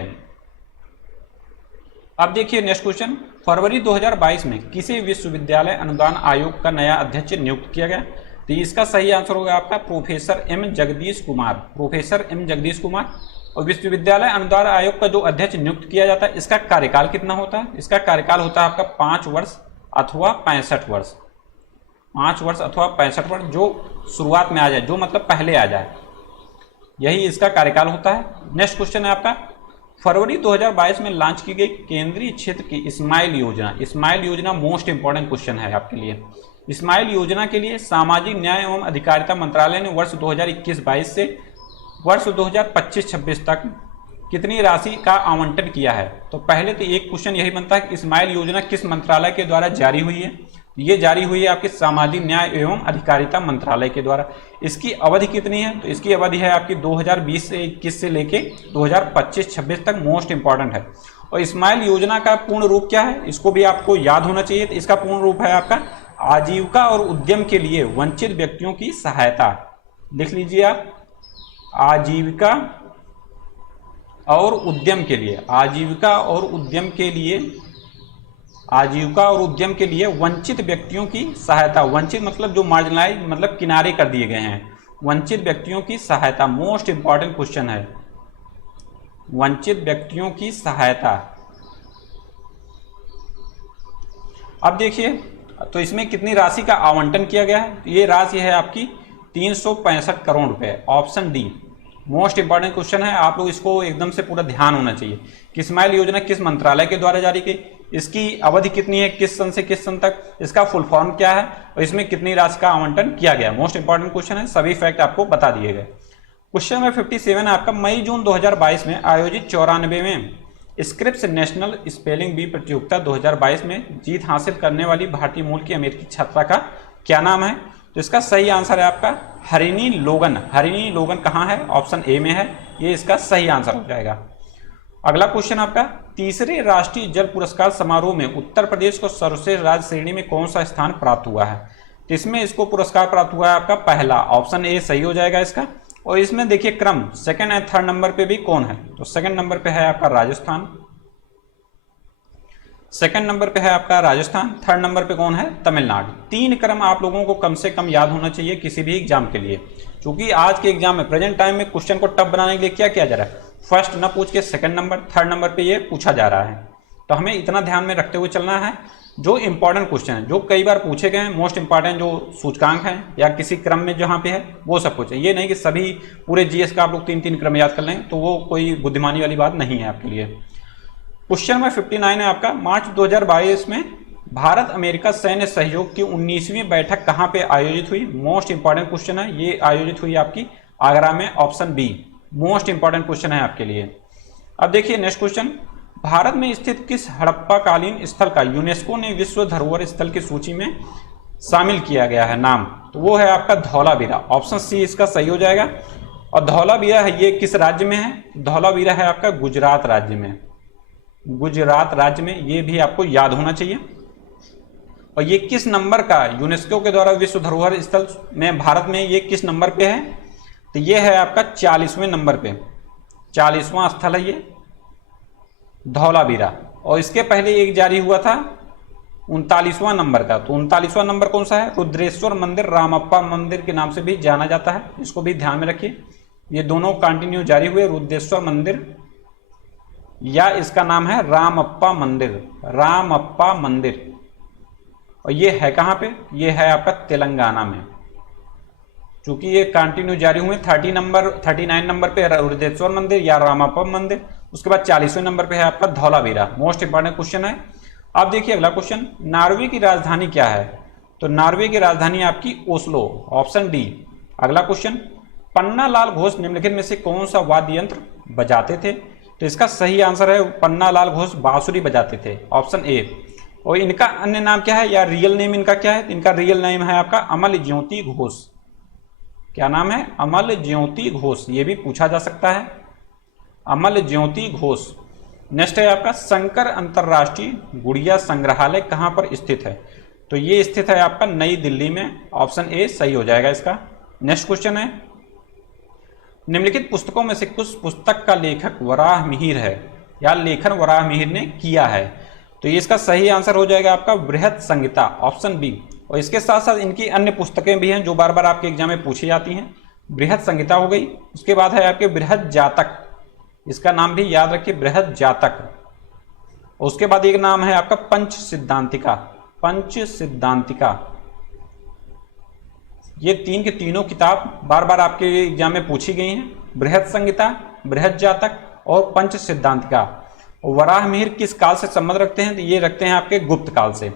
अब देखिए नेक्स्ट क्वेश्चन, फरवरी 2022 में किसी विश्वविद्यालय अनुदान आयोग का नया अध्यक्ष नियुक्त किया गया? तो इसका सही आंसर होगा आपका professor M Jagdish Kumar, professor M Jagdish Kumar. और विश्वविद्यालय अनुदान आयोग का जो अध्यक्ष नियुक्त किया जाता है, इसका कार्यकाल कितना होता है? इसका कार्यकाल होता है आपका 5 वर्ष अथवा 65 वर्ष, 5 वर्ष अथवा 65 वर्ष, जो शुरुआत में आ जाए, जो मतलब पहले आ जाए, यही इसका कार्यकाल होता है। नेक्स्ट क्वेश्चन है आपका, फरवरी 2022 में लॉन्च की गई केंद्रीय क्षेत्र की स्माइल योजना। स्माइल योजना मोस्ट इंपॉर्टेंट क्वेश्चन है आपके लिए। स्माइल योजना के लिए सामाजिक न्याय एवं अधिकारिता मंत्रालय ने वर्ष 2021-22 से वर्ष 2025-26 तक कितनी राशि का आवंटन किया है? तो पहले तो एक क्वेश्चन यही बनता है कि स्माइल योजना किस मंत्रालय के द्वारा जारी हुई है? ये जारी हुई है आपके सामाजिक न्याय एवं अधिकारिता मंत्रालय के द्वारा। इसकी अवधि कितनी है? तो इसकी अवधि है आपकी 2020 से 21 से लेके 2025-26 तक, मोस्ट इंपॉर्टेंट है। और स्माइल योजना का पूर्ण रूप क्या है, इसको भी आपको याद होना चाहिए। तो इसका पूर्ण रूप है आपका आजीविका और उद्यम के लिए वंचित व्यक्तियों की सहायता। लिख लीजिए आप, आजीविका और उद्यम के लिए, आजीविका और उद्यम के लिए, आजीविका और उद्यम के लिए वंचित व्यक्तियों की सहायता। वंचित मतलब जो मार्जिनलाइज, मतलब किनारे कर दिए गए हैं, वंचित व्यक्तियों की सहायता, मोस्ट इंपॉर्टेंट क्वेश्चन है, वंचित व्यक्तियों की सहायता। अब देखिए तो इसमें कितनी राशि का आवंटन किया गया है, तो ये राशि है आपकी 365 करोड़ रुपए, option D. Most important question है, आप लोग इसको एकदम से पूरा ध्यान होना चाहिए कि स्माइल योजना किस मंत्रालय के द्वारा जारी की, इसकी अवधि कितनी है, किस सन से किस सन तक, इसका फुल फॉर्म क्या है और इसमें कितनी राशि का आवंटन किया गया। मोस्ट इंपॉर्टेंट क्वेश्चन है, सभी फैक्ट आपको बता दिए गए। क्वेश्चन नंबर 57 है आपका, मई जून 2022 में आयोजित 94वें स्क्रिप्स नेशनल स्पेलिंग बी प्रतियोगिता 2022 में जीत हासिल करने वाली भारतीय मूल की अमेरिकी छात्रा का क्या नाम है? तो इसका सही आंसर है आपका हरिनी लोगन। हरिनी लोगन कहाँ है? ऑप्शन ए में है, ये इसका सही आंसर हो जाएगा। अगला क्वेश्चन आपका, तीसरे राष्ट्रीय जल पुरस्कार समारोह में उत्तर प्रदेश को सर्वश्रेष्ठ राज्य श्रेणी में कौन सा स्थान प्राप्त हुआ है? तो इसमें इसको पुरस्कार प्राप्त हुआ है आपका पहला, ऑप्शन ए सही हो जाएगा इसका। और इसमें देखिए क्रम सेकंड एंड थर्ड नंबर पे भी कौन है, तो सेकंड नंबर पे है आपका राजस्थान, सेकंड नंबर पे है आपका राजस्थान, थर्ड नंबर पे कौन है? तमिलनाडु। तीन क्रम आप लोगों को कम से कम याद होना चाहिए किसी भी एग्जाम के लिए, क्योंकि आज के एग्जाम में प्रेजेंट टाइम में क्वेश्चन को टफ बनाने के लिए क्या किया जा रहा है, फर्स्ट न पूछ के सेकंड नंबर थर्ड नंबर पे ये पूछा जा रहा है। तो हमें इतना ध्यान में रखते हुए चलना है, जो इंपॉर्टेंट क्वेश्चन है, जो कई बार पूछे गए हैं, मोस्ट इंपॉर्टेंट जो सूचकांक है या किसी क्रम में जहाँ पे है वो सब पूछे। ये नहीं कि सभी पूरे जीएस का आप लोग 3-3 क्रम याद कर लें, तो वो कोई बुद्धिमानी वाली बात नहीं है आपके लिए। क्वेश्चन नंबर 59 है आपका, मार्च 2022 में भारत अमेरिका सैन्य सहयोग की 19वीं बैठक कहाँ पे आयोजित हुई? मोस्ट इंपॉर्टेंट क्वेश्चन है, ये आयोजित हुई आपकी आगरा में, option B. Most important question है आपके लिए। अब देखिए नेक्स्ट क्वेश्चन, भारत में स्थित किस हड़प्पा कालीन स्थल का यूनेस्को ने विश्व धरोहर स्थल की सूची में शामिल किया गया है नाम? तो वो है आपका धौलावीरा, ऑप्शन सी इसका सही हो जाएगा। और धौलावीरा है ये किस राज्य में है? धौलावीरा है आपका गुजरात राज्य में, गुजरात राज्य में, ये भी आपको याद होना चाहिए। और ये किस नंबर का यूनेस्को के द्वारा विश्व धरोहर स्थल में भारत में ये किस नंबर पे है? तो ये है आपका 40वें नंबर पे, 40वां स्थल है ये धौलावीरा। और इसके पहले एक जारी हुआ था 39वां नंबर का, तो 39वां नंबर कौन सा है? रुद्रेश्वर मंदिर रामप्पा मंदिर के नाम से भी जाना जाता है, इसको भी ध्यान में रखिए। ये दोनों कंटिन्यू जारी हुए, रुद्रेश्वर मंदिर या इसका नाम है रामप्पा मंदिर, रामप्पा मंदिर। और ये है कहाँ पे? ये है आपका तेलंगाना में, चूंकि ये कंटिन्यू जारी हुए। 39 नंबर पे रुद्रेश्वर मंदिर या रामप्पा मंदिर, उसके बाद 40वें नंबर पे है आपका धौलावीरा। मोस्ट इंपॉर्टेंट क्वेश्चन है। अब देखिए अगला क्वेश्चन, नॉर्वे की राजधानी क्या है? तो नॉर्वे की राजधानी आपकी ओस्लो, ऑप्शन डी। अगला क्वेश्चन, पन्नालाल घोष निम्नलिखित में से कौन सा वाद्य यंत्र बजाते थे? तो इसका सही आंसर है पन्नालाल घोष बांसुरी बजाते थे, ऑप्शन ए। और इनका अन्य नाम क्या है या रियल नेम इनका क्या है? इनका रियल नेम है आपका अमल ज्योति घोष। क्या नाम है? अमल ज्योति घोष, ये भी पूछा जा सकता है, अमल ज्योति घोष। नेक्स्ट है आपका, शंकर अंतरराष्ट्रीय गुड़िया संग्रहालय कहाँ पर स्थित है? तो ये स्थित है आपका नई दिल्ली में, ऑप्शन ए सही हो जाएगा इसका। नेक्स्ट क्वेश्चन है, निम्नलिखित पुस्तकों में से कुछ पुस्तक का लेखक वराह मिहिर है या लेखन वराह मिहिर ने किया है? तो ये इसका सही आंसर हो जाएगा आपका बृहत संहिता, ऑप्शन बी। और इसके साथ साथ इनकी अन्य पुस्तकें भी हैं जो बार बार आपके एग्जाम में पूछी जाती हैं। बृहत संहिता हो गई, उसके बाद है आपके बृहत जातक, इसका नाम भी याद रखिए बृहत जातक। और उसके बाद एक नाम है आपका पंच सिद्धांतिका, पंच सिद्धांतिका। ये तीन के तीनों किताब बार बार आपके एग्जाम में पूछी गई हैं, बृहत संहिता, बृहत जातक और पंच सिद्धांतिका। वराह मिहिर किस काल से संबंध रखते हैं? तो ये रखते हैं आपके गुप्त काल से,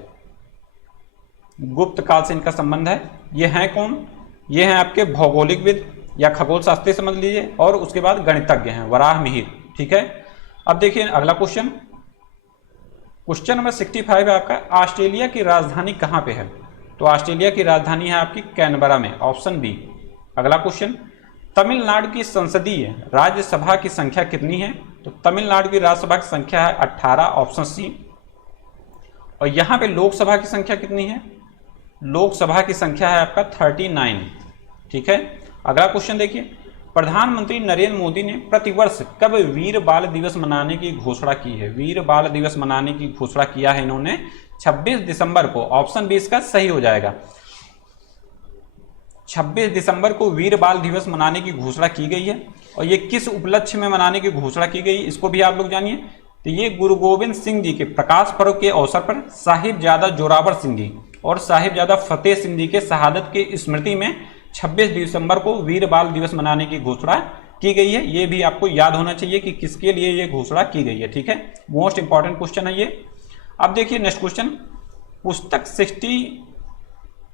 गुप्त काल से इनका संबंध है। ये हैं कौन? ये हैं आपके भौगोलिकविद या खगोल शास्त्री समझ लीजिए, और उसके बाद गणितज्ञ हैं वराह मिहिर, ठीक है। अब देखिए अगला क्वेश्चन, क्वेश्चन नंबर 65 है आपका, ऑस्ट्रेलिया की राजधानी कहाँ पे है? तो ऑस्ट्रेलिया की राजधानी है आपकी कैनबरा में, ऑप्शन बी। अगला क्वेश्चन, तमिलनाडु की संसदीय राज्यसभा की संख्या कितनी है? तो तमिलनाडु की राज्यसभा की संख्या है 18, ऑप्शन सी। और यहाँ पे लोकसभा की संख्या कितनी है? लोकसभा की संख्या है आपका 39, ठीक है। अगला क्वेश्चन देखिए, प्रधानमंत्री नरेंद्र मोदी ने प्रतिवर्ष कब वीर बाल दिवस मनाने की घोषणा की है? वीर बाल दिवस मनाने की घोषणा किया है इन्होंने 26 दिसंबर को, ऑप्शन बी इसका सही हो जाएगा। 26 दिसंबर को वीर बाल दिवस मनाने की घोषणा की गई है और ये किस उपलक्ष्य में मनाने की घोषणा की गई, इसको भी आप लोग जानिए। तो ये गुरु गोविंद सिंह जी के प्रकाश पर्व के अवसर पर साहिबजादा जोरावर सिंह जी और साहिबजादा फतेह सिंह जी के शहादत की स्मृति में 26 दिसंबर को वीर बाल दिवस मनाने की घोषणा की गई है। ये भी आपको याद होना चाहिए कि किसके लिए ये घोषणा की गई है, ठीक है। मोस्ट इंपॉर्टेंट क्वेश्चन है ये। अब देखिए नेक्स्ट क्वेश्चन, पुस्तक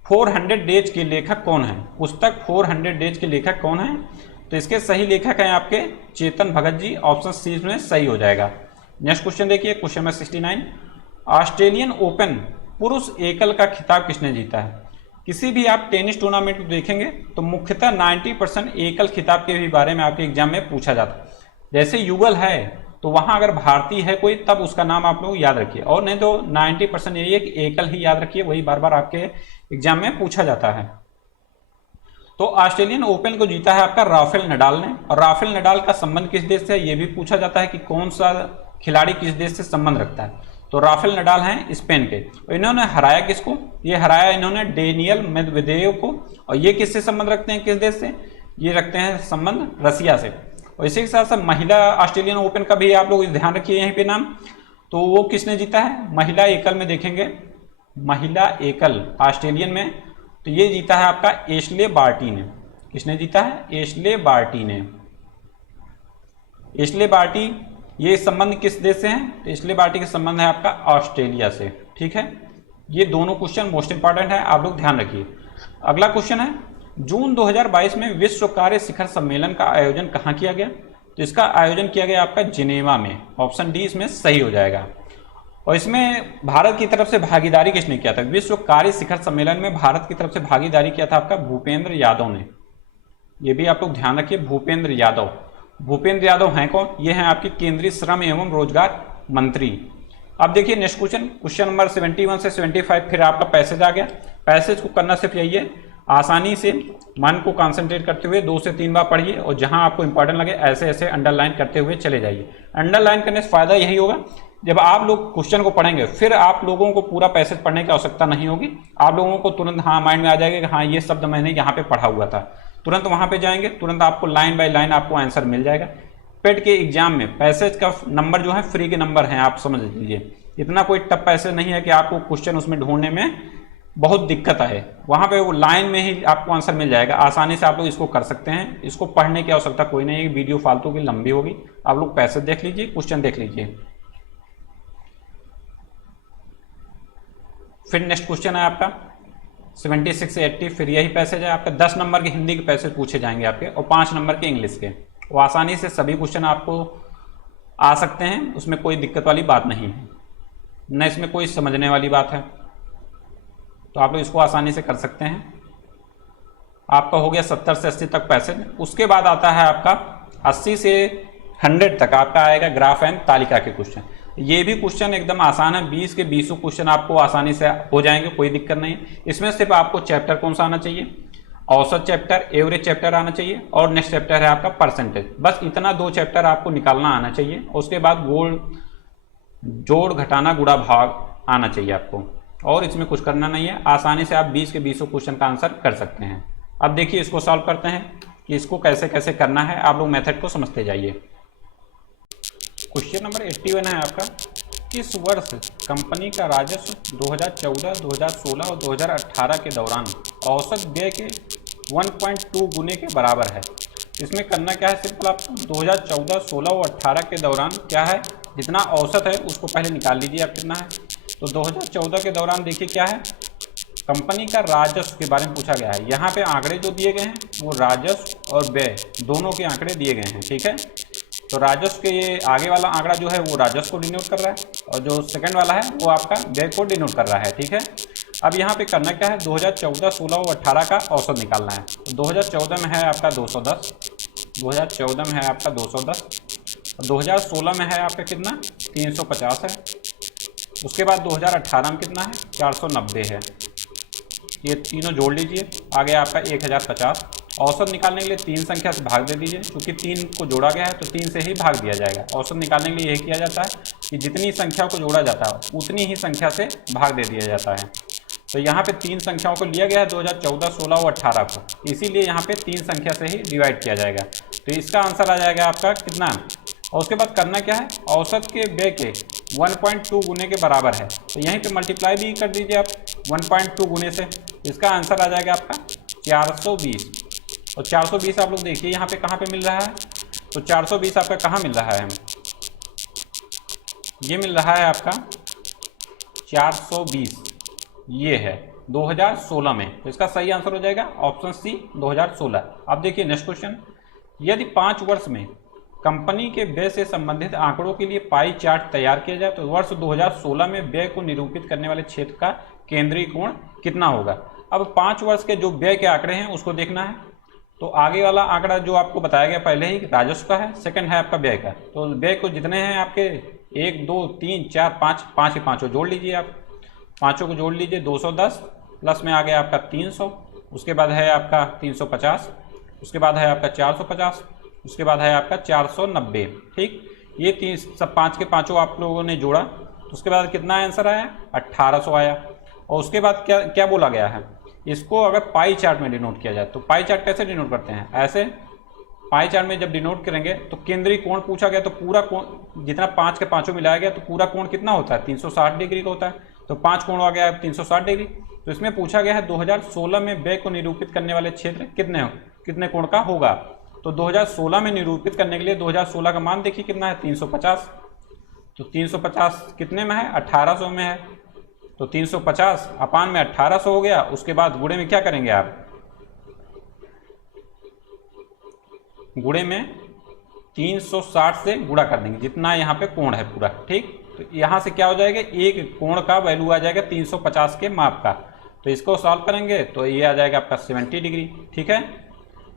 400 डेज के लेखक कौन है? पुस्तक 400 डेज के लेखक कौन है? तो इसके सही लेखक हैं आपके चेतन भगत जी, ऑप्शन सी में सही हो जाएगा। नेक्स्ट क्वेश्चन देखिए, क्वेश्चन नंबर 69, ऑस्ट्रेलियन ओपन पुरुष एकल का खिताब किसने जीता है? किसी भी आप टेनिस टूर्नामेंट को देखेंगे तो मुख्यतः 90% एकल खिताब के भी बारे में आपके एग्जाम में पूछा जाता है। जैसे युगल है तो वहां अगर भारतीय है कोई तब उसका नाम आप लोग याद रखिए, और नहीं तो 90% यही है कि एकल ही याद रखिए, वही बार बार आपके एग्जाम में पूछा जाता है। तो ऑस्ट्रेलियन ओपन को जीता है आपका राफेल नडाल ने, और राफेल नडाल का संबंध किस देश से है ये भी पूछा जाता है कि कौन सा खिलाड़ी किस देश से संबंध रखता है। तो राफेल नडाल हैं स्पेन के, और इन्होंने हराया किसको? ये हराया इन्होंने डेनियल मेदवेदेव को, और ये किससे संबंध रखते हैं, किस देश से? ये रखते हैं संबंध रसिया से। और इसी के साथ साथ महिला ऑस्ट्रेलियन ओपन का भी आप लोग ध्यान रखिए यहीं पे नाम, तो वो किसने जीता है? महिला एकल में देखेंगे, महिला एकल ऑस्ट्रेलियन में तो ये जीता है आपका एशले बार्टी ने। किसने जीता है? एशले बार्टी ने। एशले बार्टी, ये संबंध किस देश से है? तो एशले बार्टी का संबंध है आपका ऑस्ट्रेलिया से, ठीक है। ये दोनों क्वेश्चन मोस्ट इंपॉर्टेंट है, आप लोग ध्यान रखिए। अगला क्वेश्चन है, जून 2022 में विश्व कार्य शिखर सम्मेलन का आयोजन कहाँ किया गया? तो इसका आयोजन किया गया आपका जिनेवा में, ऑप्शन डी इसमें सही हो जाएगा। और इसमें भारत की तरफ से भागीदारी किसने किया था? विश्व कार्य शिखर सम्मेलन में भारत की तरफ से भागीदारी किया था आपका भूपेंद्र यादव ने। ये भी आप लोग ध्यान रखिए, भूपेंद्र यादव। भूपेंद्र यादव हैं कौन? ये हैं आपके केंद्रीय श्रम एवं रोजगार मंत्री। अब देखिए नेक्स्ट क्वेश्चन, क्वेश्चन नंबर 71 से 75 फिर आपका पैसेज आ गया। पैसेज को करना सिर्फ यही है, आसानी से मन को कंसंट्रेट करते हुए 2 से 3 बार पढ़िए, और जहां आपको इंपॉर्टेंट लगे ऐसे ऐसे अंडरलाइन करते हुए चले जाइए। अंडरलाइन करने से फायदा यही होगा, जब आप लोग क्वेश्चन को पढ़ेंगे फिर आप लोगों को पूरा पैसेज पढ़ने की आवश्यकता नहीं होगी। आप लोगों को तुरंत हाँ माइंड में आ जाएगा कि हाँ ये शब्द मैंने यहाँ पे पढ़ा हुआ था, तुरंत वहां पे जाएंगे, तुरंत आपको लाइन बाय लाइन आपको आंसर मिल जाएगा। पेट के एग्जाम में पैसेज का नंबर जो है फ्री के नंबर हैं, आप समझ लीजिए। इतना कोई टफ पैसेज नहीं है कि आपको क्वेश्चन उसमें ढूंढने में बहुत दिक्कत आए, वहां पे वो लाइन में ही आपको आंसर मिल जाएगा। आसानी से आप लोग इसको कर सकते हैं, इसको पढ़ने की आवश्यकता कोई नहीं है, वीडियो फालतू की लंबी होगी। आप लोग पैसेज देख लीजिए, क्वेश्चन देख लीजिए। फिर नेक्स्ट क्वेश्चन है आपका 76 से 80, फिर यही पैसेज है आपका। 10 नंबर के हिंदी के पैसेज पूछे जाएंगे आपके, और 5 नंबर के इंग्लिश के। वो आसानी से सभी क्वेश्चन आपको आ सकते हैं, उसमें कोई दिक्कत वाली बात नहीं है, न इसमें कोई समझने वाली बात है, तो आप लोग इसको आसानी से कर सकते हैं। आपका हो गया 70 से 80 तक पैसेज। उसके बाद आता है आपका 80 से 100 तक आपका आएगा ग्राफ एंड तालिका के क्वेश्चन। ये भी क्वेश्चन एकदम आसान है, 20 के 20 क्वेश्चन आपको आसानी से हो जाएंगे, कोई दिक्कत नहीं है। इसमें सिर्फ आपको चैप्टर कौन सा आना चाहिए? औसत चैप्टर, एवरेज चैप्टर आना चाहिए, और नेक्स्ट चैप्टर है आपका परसेंटेज। बस इतना 2 चैप्टर आपको निकालना आना चाहिए। उसके बाद जोड़ घटाना गुणा भाग आना चाहिए आपको, और इसमें कुछ करना नहीं है। आसानी से आप 20 के 20 क्वेश्चन का आंसर कर सकते हैं। अब देखिए इसको सॉल्व करते हैं कि इसको कैसे कैसे करना है, आप लोग मेथड को समझते जाइए। क्वेश्चन नंबर 81 है आपका, किस वर्ष कंपनी का राजस्व 2014, 2016 और 2018 के दौरान औसत व्यय के 1.2 गुने के बराबर है? इसमें करना क्या है, सिंपल आपको 2014, 16 और 18 के दौरान क्या है, जितना औसत है उसको पहले निकाल लीजिए आप कितना है। तो 2014 के दौरान देखिए क्या है, कंपनी का राजस्व के बारे में पूछा गया है। यहाँ पे आंकड़े जो दिए गए हैं वो राजस्व और व्यय दोनों के आंकड़े दिए गए हैं, ठीक है। तो राजस्व के ये आगे वाला आंकड़ा जो है वो राजस्व को डिनोट कर रहा है, और जो सेकंड वाला है वो आपका व्यय को डिनोट कर रहा है, ठीक है। अब यहाँ पे करना क्या है, 2014, 16 और 18 का औसत निकालना है। तो 2014 में है आपका 210, 2014 में है आपका 210, 2016 में है आपका कितना 350 है, उसके बाद 2018 में कितना है 490 है। ये तीनों जोड़ लीजिए, आ गया आपका 1050। औसत निकालने के लिए 3 संख्या से भाग दे दीजिए, क्योंकि 3 को जोड़ा गया है तो 3 से ही भाग दिया जाएगा। औसत निकालने के लिए यही किया जाता है कि जितनी संख्या को जोड़ा जाता है उतनी ही संख्या से भाग दे दिया जाता है। तो यहाँ पे 3 संख्याओं को लिया गया है 2014, 16 और 18 को, इसीलिए यहाँ पे 3 संख्या से ही डिवाइड किया जाएगा। तो इसका आंसर आ जाएगा आपका कितना। और उसके बाद करना क्या है, औसत के व्यय के 1.2 गुने के बराबर है, तो यहीं पे मल्टीप्लाई भी कर दीजिए आप 1.2 गुने से। इसका आंसर आ जाएगा आपका 420। और 420 आप लोग देखिए यहाँ पे कहाँ पे मिल रहा है, तो 420 आपका कहाँ मिल रहा है, ये मिल रहा है आपका 420, ये है 2016 में। तो इसका सही आंसर हो जाएगा ऑप्शन सी 2016। अब देखिए नेक्स्ट क्वेश्चन, यदि 5 वर्ष में कंपनी के व्यय से संबंधित आंकड़ों के लिए पाई चार्ट तैयार किया जाए तो वर्ष 2016 में व्यय को निरूपित करने वाले क्षेत्र का केंद्रीय कोण कितना होगा। अब 5 वर्ष के जो व्यय के आंकड़े हैं उसको देखना है। तो आगे वाला आंकड़ा जो आपको बताया गया पहले ही राजस्व का है, सेकंड है आपका व्यय का। तो व्यय को जितने हैं आपके 1, 2, 3, 4, 5, 5 के पाँचों जोड़ लीजिए, आप पाँचों को जोड़ लीजिए, 210 प्लस में आ गया आपका 300, उसके बाद है आपका 350, उसके बाद है आपका 450, उसके बाद है आपका 490। ठीक, ये 3 सब 5 के पाँचों आप लोगों ने जोड़ा, तो उसके बाद कितना आंसर आया, 1800 आया। और उसके बाद क्या क्या बोला गया है, इसको अगर पाई चार्ट में डिनोट किया जाए तो पाई चार्ट कैसे डिनोट करते हैं, ऐसे पाई चार्ट में जब डिनोट करेंगे तो केंद्रीय कोण पूछा गया, तो पूरा कोण जितना 5 के पाँचों मिलाया गया तो पूरा कोण कितना होता है, 360 डिग्री का होता है। तो 5 कोण आ गया है 360 डिग्री। तो इसमें पूछा गया है 2016 में व्यय को निरूपित करने वाले क्षेत्र कितने कोण का होगा। तो 2016 में निरूपित करने के लिए 2016 का मान देखिए कितना है, 350। तो 350 कितने में है, 1800 में है। तो 350 अपान में 1800 हो गया। उसके बाद गुणे में क्या करेंगे आप, गुणे में 360 से गुणा कर देंगे जितना यहाँ पे कोण है पूरा। ठीक, तो यहाँ से क्या हो जाएगा, एक कोण का वैल्यू आ जाएगा 350 के माप का। तो इसको सॉल्व करेंगे तो ये आ जाएगा आपका 70 डिग्री। ठीक है,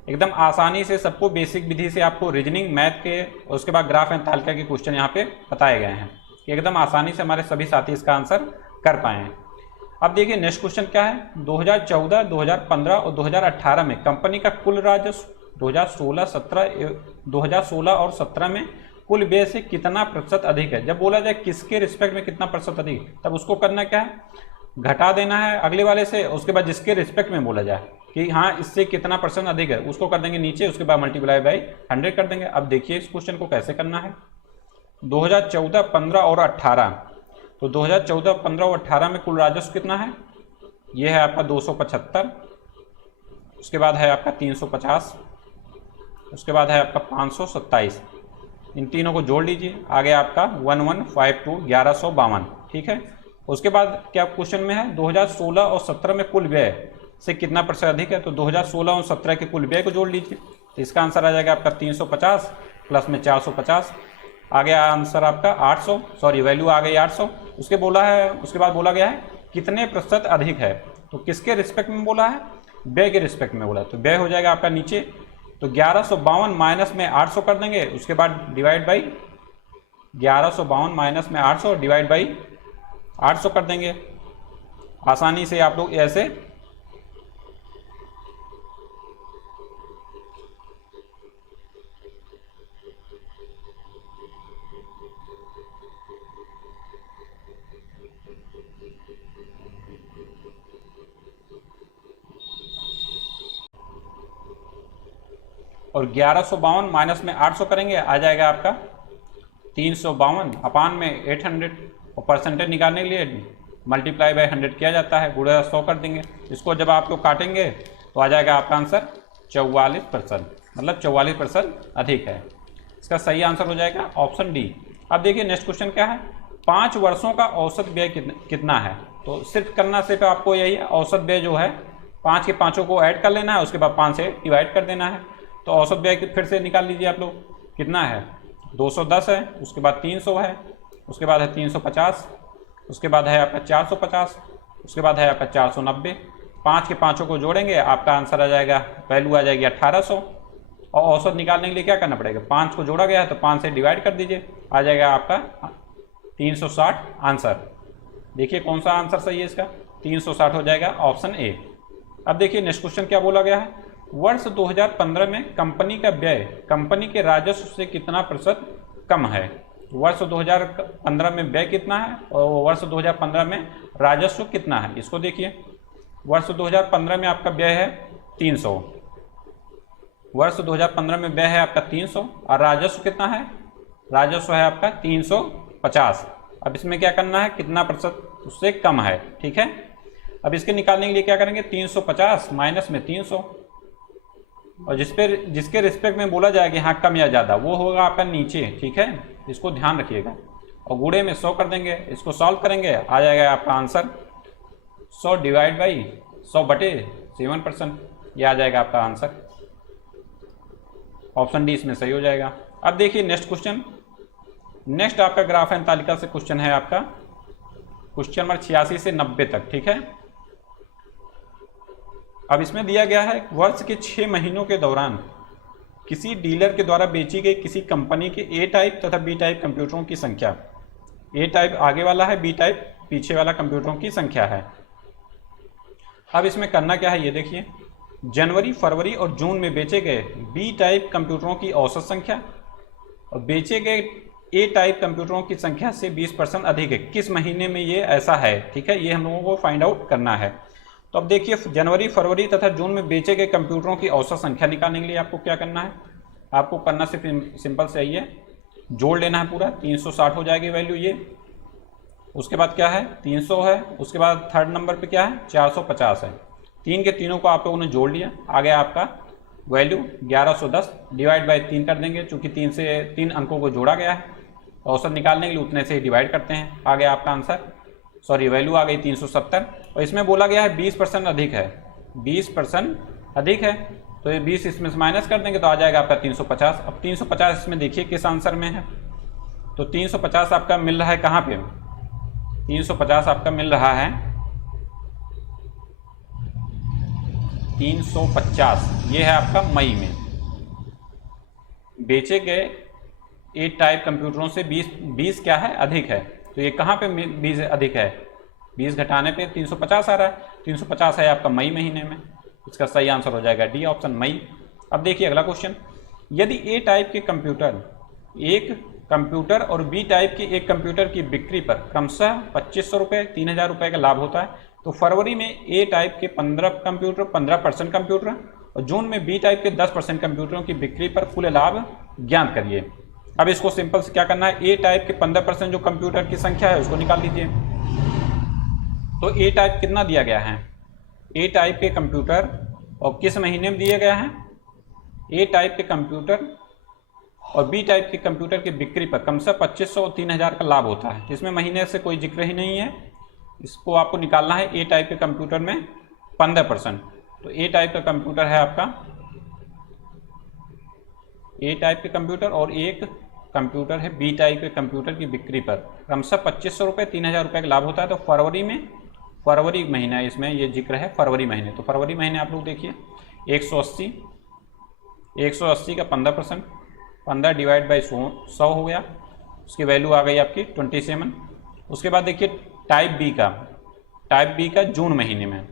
एकदम आसानी से सबको बेसिक विधि से आपको रीजनिंग मैथ के उसके बाद ग्राफ एंड तालिका के क्वेश्चन यहाँ पे बताए गए हैं, एकदम आसानी से हमारे सभी साथी इसका आंसर कर पाए हैं। अब देखिए नेक्स्ट क्वेश्चन क्या है, 2014, 2015 और 2018 में कंपनी का कुल राजस्व 2016 और 17 में कुल व्यय से कितना प्रतिशत अधिक है। जब बोला जाए किसके रिस्पेक्ट में कितना प्रतिशत अधिक, तब उसको करना क्या है, घटा देना है अगले वाले से। उसके बाद जिसके रिस्पेक्ट में बोला जाए कि हाँ इससे कितना परसेंट अधिक है उसको कर देंगे नीचे, उसके बाद मल्टीप्लाई बाई 100 कर देंगे। अब देखिए इस क्वेश्चन को कैसे करना है, 2014, 15 और 18। तो 2014, 15 और 18 में कुल राजस्व कितना है, ये है आपका 275, उसके बाद है आपका 350, उसके बाद है आपका 527। इन तीनों को जोड़ लीजिए, आ गया आपका 1152, 1152। ठीक है, उसके बाद क्या क्वेश्चन में है 2016 और 17 में कुल व्यय से कितना प्रतिशत अधिक है। तो 2016 और 17 के कुल व्यय को जोड़ लीजिए, तो इसका आंसर आ जाएगा आपका 350 प्लस में 450, आ गया आंसर आपका 800, सॉरी वैल्यू आ गई 800। उसके बाद बोला गया है कितने प्रतिशत अधिक है, तो किसके रिस्पेक्ट में बोला है, व्यय के रिस्पेक्ट में बोला। तो व्यय हो जाएगा आपका नीचे, तो 1152 माइनस में 800 कर देंगे, उसके बाद डिवाइड बाई 1152 माइनस में 800 डिवाइड बाई 800 कर देंगे। आसानी से आप लोग ऐसे और 1152 माइनस में 800 करेंगे, आ जाएगा आपका 352 अपान में 800। और परसेंटेज निकालने के लिए मल्टीप्लाई बाय 100 किया जाता है, गुणा 100 कर देंगे। इसको जब आप लोग काटेंगे तो आ जाएगा आपका आंसर 44%, मतलब 44% अधिक है। इसका सही आंसर हो जाएगा ऑप्शन डी। अब देखिए नेक्स्ट क्वेश्चन क्या है, 5 वर्षों का औसत व्यय कितना है। तो सिर्फ करना सिर्फ आपको यही है, औसत व्यय जो है 5 के पाँचों को ऐड कर लेना है, उसके बाद 5 से डिवाइड कर देना है। तो औसत व्यय फिर से निकाल लीजिए आप लोग, कितना है 210 है, उसके बाद 300 है, उसके बाद है 350, उसके बाद है आपका 450, उसके बाद है आपका 490। 5 के पाँचों को जोड़ेंगे, आपका आंसर आ जाएगा, वैल्यू आ जाएगी 1800। और औसत निकालने के लिए क्या करना पड़ेगा, 5 को जोड़ा गया है तो 5 से डिवाइड कर दीजिए, आ जाएगा आपका 360 आंसर। देखिए कौन सा आंसर सही है इसका, 360 हो जाएगा ऑप्शन ए। अब देखिए नेक्स्ट क्वेश्चन क्या बोला गया है, वर्ष 2015 में कंपनी का व्यय कंपनी के राजस्व से कितना प्रतिशत कम है। वर्ष 2015 में व्यय कितना है और वर्ष 2015 में राजस्व कितना है। इसको देखिए, वर्ष 2015 में आपका व्यय है 300, वर्ष 2015 में व्यय है आपका 300 और राजस्व कितना है, राजस्व है आपका 350। अब इसमें क्या करना है, कितना प्रतिशत उससे कम है, ठीक है। अब इसके निकालने के लिए क्या करेंगे, 350 माइनस में 300, और जिसके रिस्पेक्ट में बोला जाएगा हाँ कम या ज़्यादा वो होगा आपका नीचे, ठीक है, इसको ध्यान रखिएगा। और गुणे में 100 कर देंगे, इसको सॉल्व करेंगे, आ जाएगा आपका आंसर 100 डिवाइड बाई 100 बटे 7%, ये आ जाएगा आपका आंसर। ऑप्शन डी इसमें सही हो जाएगा। अब देखिए नेक्स्ट क्वेश्चन, नेक्स्ट आपका ग्राफ एंड तालिका से क्वेश्चन है आपका क्वेश्चन नंबर 86 से 90 तक, ठीक है। अब इसमें दिया गया है वर्ष के 6 महीनों के दौरान किसी डीलर के द्वारा बेची गई किसी कंपनी के ए टाइप तथा बी टाइप कंप्यूटरों की संख्या, ए टाइप आगे वाला है, बी टाइप पीछे वाला कंप्यूटरों की संख्या है। अब इसमें करना क्या है ये देखिए, जनवरी, फरवरी और जून में बेचे गए बी टाइप कंप्यूटरों की औसत संख्या और बेचे गए ए टाइप कंप्यूटरों की संख्या से 20% अधिक है, किस महीने में ये ऐसा है, ठीक है, ये हम लोगों को फाइंड आउट करना है। तो अब देखिए जनवरी, फरवरी तथा जून में बेचे गए कंप्यूटरों की औसत संख्या निकालने के लिए आपको क्या करना है, आपको करना सिर्फ सिंपल से है, जोड़ लेना है पूरा, 360 हो जाएगी वैल्यू ये, उसके बाद क्या है 300 है, उसके बाद थर्ड नंबर पे क्या है 450 है, तीन के तीनों को आप लोगों ने जोड़ लिया, आ गया आपका वैल्यू 1110 डिवाइड बाई 3 कर देंगे, चूंकि 3 से 3 अंकों को जोड़ा गया है, औसत निकालने के लिए उतने से ही डिवाइड करते हैं, आ गया आपका आंसर, सॉरी वैल्यू आ गई 370। और इसमें बोला गया है 20% अधिक है, 20% अधिक है, तो ये 20 इसमें से माइनस कर देंगे तो आ जाएगा आपका 350। अब 350 इसमें देखिए किस आंसर में है, तो 350 आपका मिल रहा है कहाँ पे, 350 आपका मिल रहा है 350, ये है आपका मई में बेचे गए ए टाइप कंप्यूटरों से 20 क्या है अधिक है, तो ये कहाँ पे 20 अधिक है, 20 घटाने पे 350 आ रहा है, 350 है आपका मई महीने में, इसका सही आंसर हो जाएगा डी ऑप्शन मई। अब देखिए अगला क्वेश्चन, यदि ए टाइप के कंप्यूटर एक कंप्यूटर और बी टाइप के एक कंप्यूटर की बिक्री पर क्रमशः 2500 रुपये 3000 रुपये का लाभ होता है, तो फरवरी में ए टाइप के 15% कंप्यूटर और जून में बी टाइप के 10% कंप्यूटरों की बिक्री पर कुल लाभ ज्ञात करिए। अब इसको सिंपल से क्या करना है, ए टाइप के 15% जो कंप्यूटर की संख्या है उसको निकाल लीजिए। तो ए टाइप कितना दिया गया है, ए टाइप के कंप्यूटर और किस महीने में दिया गया है, ए टाइप के कंप्यूटर और बी टाइप के कंप्यूटर की बिक्री पर कम से 2500 और 3000 का लाभ होता है, इसमें महीने से कोई जिक्र ही नहीं है, इसको आपको निकालना है। ए टाइप के कंप्यूटर में 15%, तो ए टाइप का कंप्यूटर है आपका, ए टाइप के कंप्यूटर और एक कंप्यूटर है बी टाइप के कंप्यूटर की बिक्री पर क्रमशः 2500 रुपये 3000 रुपये का लाभ होता है। तो फरवरी महीना इसमें ये जिक्र है फरवरी महीने, तो फरवरी महीने आप लोग देखिए 180 का 15%, 15 डिवाइड बाई 100 हो गया, उसकी वैल्यू आ गई आपकी 27। उसके बाद देखिए टाइप बी का जून महीने में,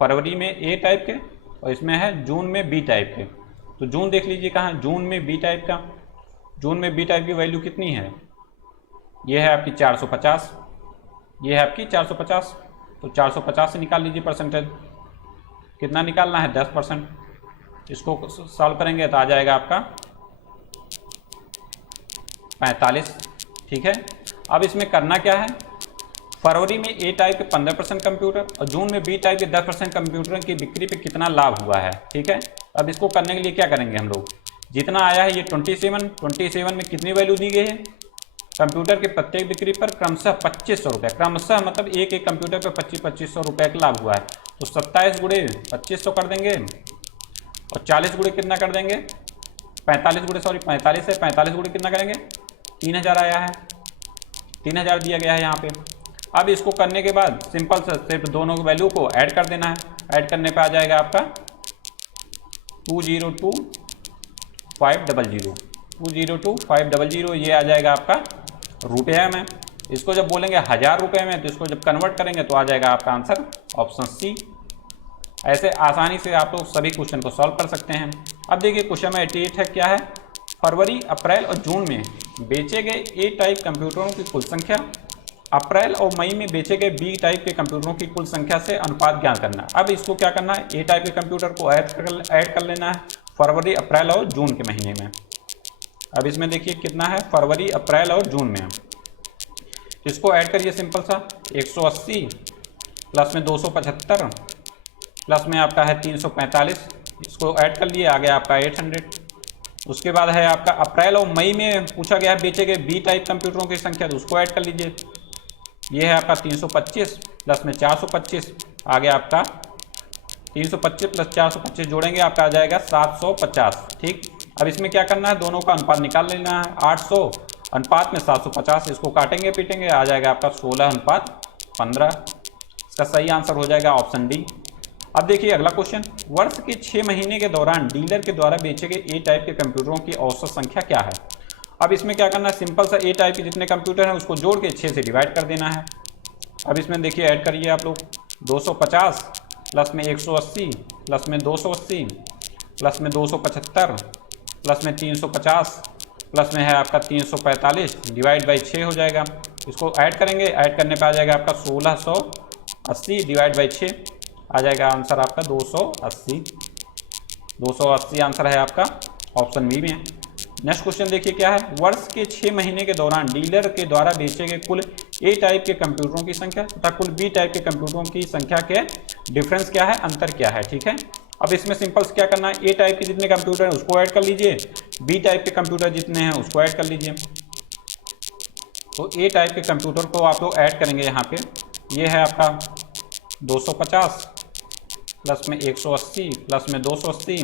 फरवरी में ए टाइप के और इसमें है जून में बी टाइप के, तो जून देख लीजिए कहाँ, जून में बी टाइप का, जून में बी टाइप की वैल्यू कितनी है, ये है आपकी 450, ये है आपकी 450, तो 450 से निकाल लीजिए परसेंटेज, कितना निकालना है 10%, इसको सॉल्व करेंगे तो आ जाएगा आपका 45, ठीक है। अब इसमें करना क्या है, फरवरी में ए टाइप के 15% कंप्यूटर और जून में बी टाइप के 10% कंप्यूटर की बिक्री पे कितना लाभ हुआ है, ठीक है। अब इसको करने के लिए क्या करेंगे हम लोग, जितना आया है ये 27 में कितनी वैल्यू दी गई है, कंप्यूटर के प्रत्येक बिक्री पर क्रमशः 2500 रुपये, क्रमशः मतलब एक एक कंप्यूटर पर 2500 रुपये का लाभ हुआ है, तो 27 गुणे 2500 कर देंगे और 40 गुणे कितना कर देंगे 45 है, 45 गुणे कितना करेंगे 3000 आया है, 3000 दिया गया है यहाँ पे। अब इसको करने के बाद सिंपल से सिर्फ दोनों की वैल्यू को ऐड कर देना है, ऐड करने पे आ जाएगा आपका 202,500, ये आ जाएगा आपका रुपये में। इसको जब बोलेंगे 1000 रुपये में तो इसको जब कन्वर्ट करेंगे तो आ जाएगा आपका आंसर ऑप्शन सी। ऐसे आसानी से आप लोग सभी क्वेश्चन को सॉल्व कर सकते हैं। अब देखिए क्वेश्चन में 88 है, क्या है, फरवरी, अप्रैल और जून में बेचे गए ए टाइप कंप्यूटरों की कुल संख्या, अप्रैल और मई में बेचे गए बी टाइप के कंप्यूटरों की कुल संख्या से अनुपात ज्ञात करना। अब इसको क्या करना है, ए टाइप के कंप्यूटर को ऐड कर लेना है फरवरी, अप्रैल और जून के महीने में। अब इसमें देखिए कितना है, फरवरी, अप्रैल और जून में। इसको ऐड करिए सिंपल सा, 180 प्लस में 275 प्लस में आपका है 345, इसको ऐड कर लिए, आ गया आपका 800। उसके बाद है आपका अप्रैल और मई में पूछा गया है बेचे गए बी टाइप कंप्यूटरों की संख्या, तो उसको ऐड कर लीजिए। ये है आपका 325 प्लस में 425, आ गया आपका 325 प्लस 425 जोड़ेंगे आपका आ जाएगा 750। ठीक, अब इसमें क्या करना है, दोनों का अनुपात निकाल लेना है। 800 अनुपात में 750, इसको काटेंगे पीटेंगे, आ जाएगा आपका 16:15। इसका सही आंसर हो जाएगा ऑप्शन डी। अब देखिए अगला क्वेश्चन, वर्ष के 6 महीने के दौरान डीलर के द्वारा बेचे गए ए टाइप के कंप्यूटरों की औसत संख्या क्या है। अब इसमें क्या करना है, सिंपल सा ए टाइप के जितने कंप्यूटर हैं उसको जोड़ के 6 से डिवाइड कर देना है। अब इसमें देखिए ऐड करिए आप लोग, 250 प्लस में 180 प्लस में 280 प्लस में 275 प्लस में 350 प्लस में है आपका 345 डिवाइड बाई 6 हो जाएगा। इसको ऐड करेंगे, ऐड करने पर आ जाएगा आपका 1680 डिवाइड बाई 6, आ जाएगा आंसर आपका 280। 280 आंसर है आपका ऑप्शन बी में। नेक्स्ट क्वेश्चन देखिए क्या है, वर्ष के 6 महीने के दौरान डीलर के द्वारा बेचे गए कुल ए टाइप के कंप्यूटरों की संख्या तथा कुल बी टाइप के कंप्यूटरों की संख्या के डिफरेंस क्या है, अंतर क्या है। ठीक है, अब इसमें सिंपल क्या करना है, ए टाइप के जितने कंप्यूटर हैं उसको ऐड कर लीजिए, बी टाइप के कंप्यूटर जितने हैं उसको ऐड कर लीजिए। तो ए टाइप के कंप्यूटर को आप लोग ऐड करेंगे यहाँ पे, ये है आपका 250 प्लस में 180 प्लस में 280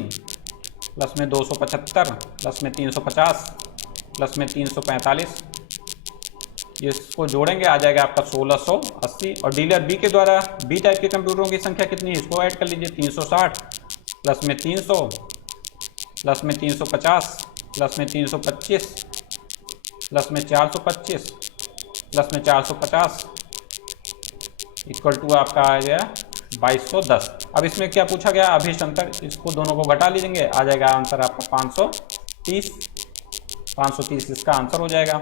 प्लस में 275 प्लस में 350 प्लस में 345, ये इसको जोड़ेंगे आ जाएगा आपका 1680। और डीलर बी के द्वारा बी टाइप के कंप्यूटरों की संख्या कितनी है, इसको ऐड कर लीजिए, 360 प्लस में 300 प्लस में 350 प्लस में 325 प्लस में 425 प्लस में 450 इक्वल टू आपका आ गया 2210। अब इसमें क्या पूछा गया, अभिष्ट अंतर, इसको दोनों को घटा लीजिए, आ जाएगा आंसर आपका 530 इसका आंसर हो जाएगा।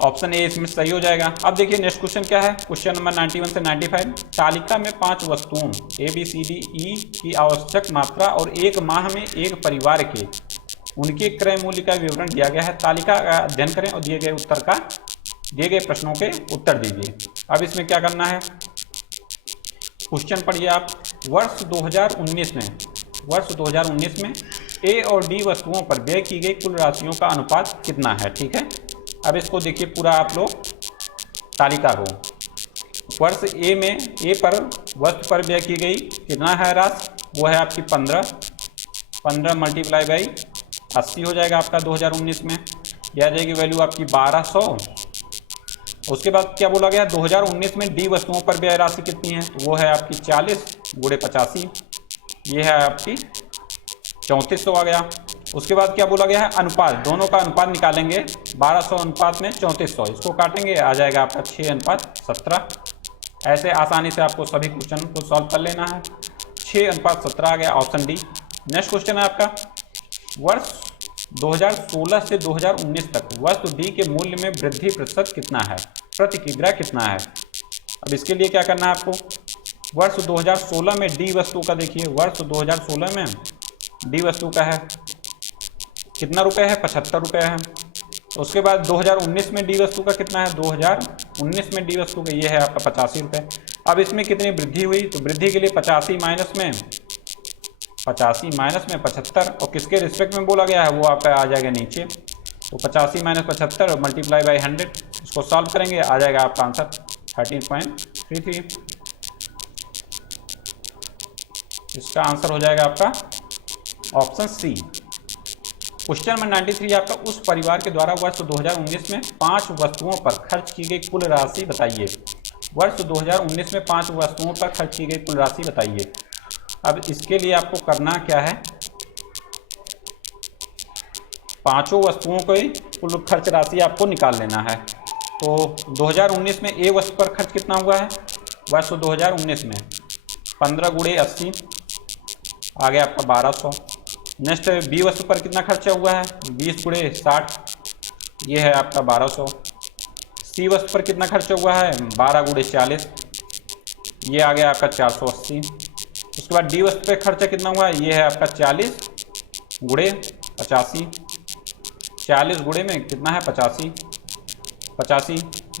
ऑप्शन ए इसमें सही हो जाएगा। अब देखिए नेक्स्ट क्वेश्चन क्या है, क्वेश्चन नंबर 91 से 95। तालिका में 5 वस्तुओं ABCDE की आवश्यक मात्रा और 1 माह में एक परिवार के उनके क्रय मूल्य का विवरण दिया गया है। तालिका का अध्ययन करें और दिए गए प्रश्नों के उत्तर दीजिए। अब इसमें क्या करना है, क्वेश्चन पढ़िए आप, वर्ष 2019 में ए और डी वस्तुओं पर व्यय की गई कुल राशियों का अनुपात कितना है। ठीक है, अब इसको देखिए पूरा आप लोग तालिका को, वर्ष ए में ए पर वस्तु पर व्यय की गई कितना है राशि, वो है आपकी 15 मल्टीप्लाई बाई 80 हो जाएगा आपका 2019 में, यह आ जाएगी वैल्यू आपकी 1200। उसके बाद क्या बोला गया, 2019 में डी वस्तुओं पर व्यय राशि कितनी है, तो वो है आपकी 40 गुणे 85, ये है आपकी 3400 आ गया। उसके बाद क्या बोला गया है, अनुपात, दोनों का अनुपात निकालेंगे, 1200 अनुपात में 3400, इसको काटेंगे आ जाएगा आपका 6:17। ऐसे आसानी से आपको सभी क्वेश्चन को सॉल्व कर लेना है। 6:17 आ गया ऑप्शन डी। नेक्स्ट क्वेश्चन है आपका, वर्ष 2016 से 2019 तक वस्तु डी के मूल्य में वृद्धि प्रतिशत कितना है, प्रति किग्रा कितना है। अब इसके लिए क्या करना है आपको, वर्ष 2016 में डी वस्तु का देखिए, वर्ष 2016 में डी वस्तु का है कितना रुपए है, 75 रुपये है। उसके बाद 2019 में डी वस्तु का कितना है, 2019 में डी वस्तु का ये है आपका 85 रुपये। अब इसमें कितनी वृद्धि हुई, तो वृद्धि के लिए 85 माइनस में 75 और किसके रिस्पेक्ट में बोला गया है वो आपका आ जाएगा नीचे, तो 85 माइनस 75 मल्टीप्लाई बाई 100, इसको सॉल्व करेंगे आ जाएगा आपका आंसर 13.33। इसका आंसर हो जाएगा आपका ऑप्शन सी। क्वेश्चन नंबर 93 आपका, उस परिवार के द्वारा वर्ष 2019 में 5 वस्तुओं पर खर्च की गई कुल राशि बताइए। वर्ष 2019 में 5 वस्तुओं पर खर्च की गई कुल राशि बताइए। अब इसके लिए आपको करना क्या है, पांचों वस्तुओं की कुल खर्च राशि आपको निकाल लेना है। तो 2019 में ए वस्तु पर खर्च कितना हुआ है, वर्ष 2019 में 15 गुणे 80 आ गया आपका 1200। नेक्स्ट बी वस्तु पर कितना खर्चा हुआ है, 20 गुणे 60 ये है आपका 1200। सी वस्तु पर कितना खर्च हुआ है, 12 गुणे 40, ये आ गया आपका 480। उसके बाद डी वस्तु पर खर्चा कितना हुआ है, ये है आपका 40 गुणे 85, 40 गुणे में कितना है 85,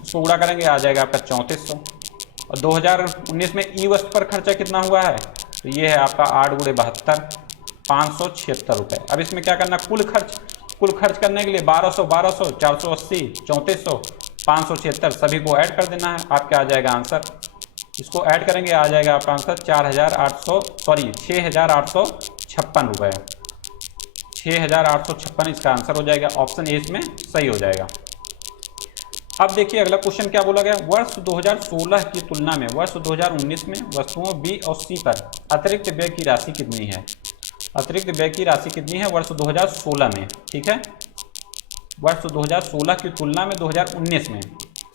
इसको गुणा करेंगे आ जाएगा आपका 3400। और 2019 में ई वस्तु पर खर्चा कितना हुआ है, तो ये है आपका 8 गुणे 72, 576 रुपये। अब इसमें क्या करना, कुल खर्च करने के लिए 1200, 480, 3400, 576 सभी को ऐड कर देना है, आपका आ जाएगा आंसर। इसको ऐड करेंगे आ जाएगा आपका आंसर 6,856 रुपये, 6,856 इसका आंसर हो जाएगा। ऑप्शन ए इसमें सही हो जाएगा। अब देखिए अगला क्वेश्चन क्या बोला गया, वर्ष 2016 की तुलना में वर्ष 2019 में वस्तुओं बी और सी पर अतिरिक्त व्यय की राशि कितनी है। अतिरिक्त व्यय की राशि कितनी है वर्ष 2016 में, ठीक है, वर्ष 2016 की तुलना में 2019 में।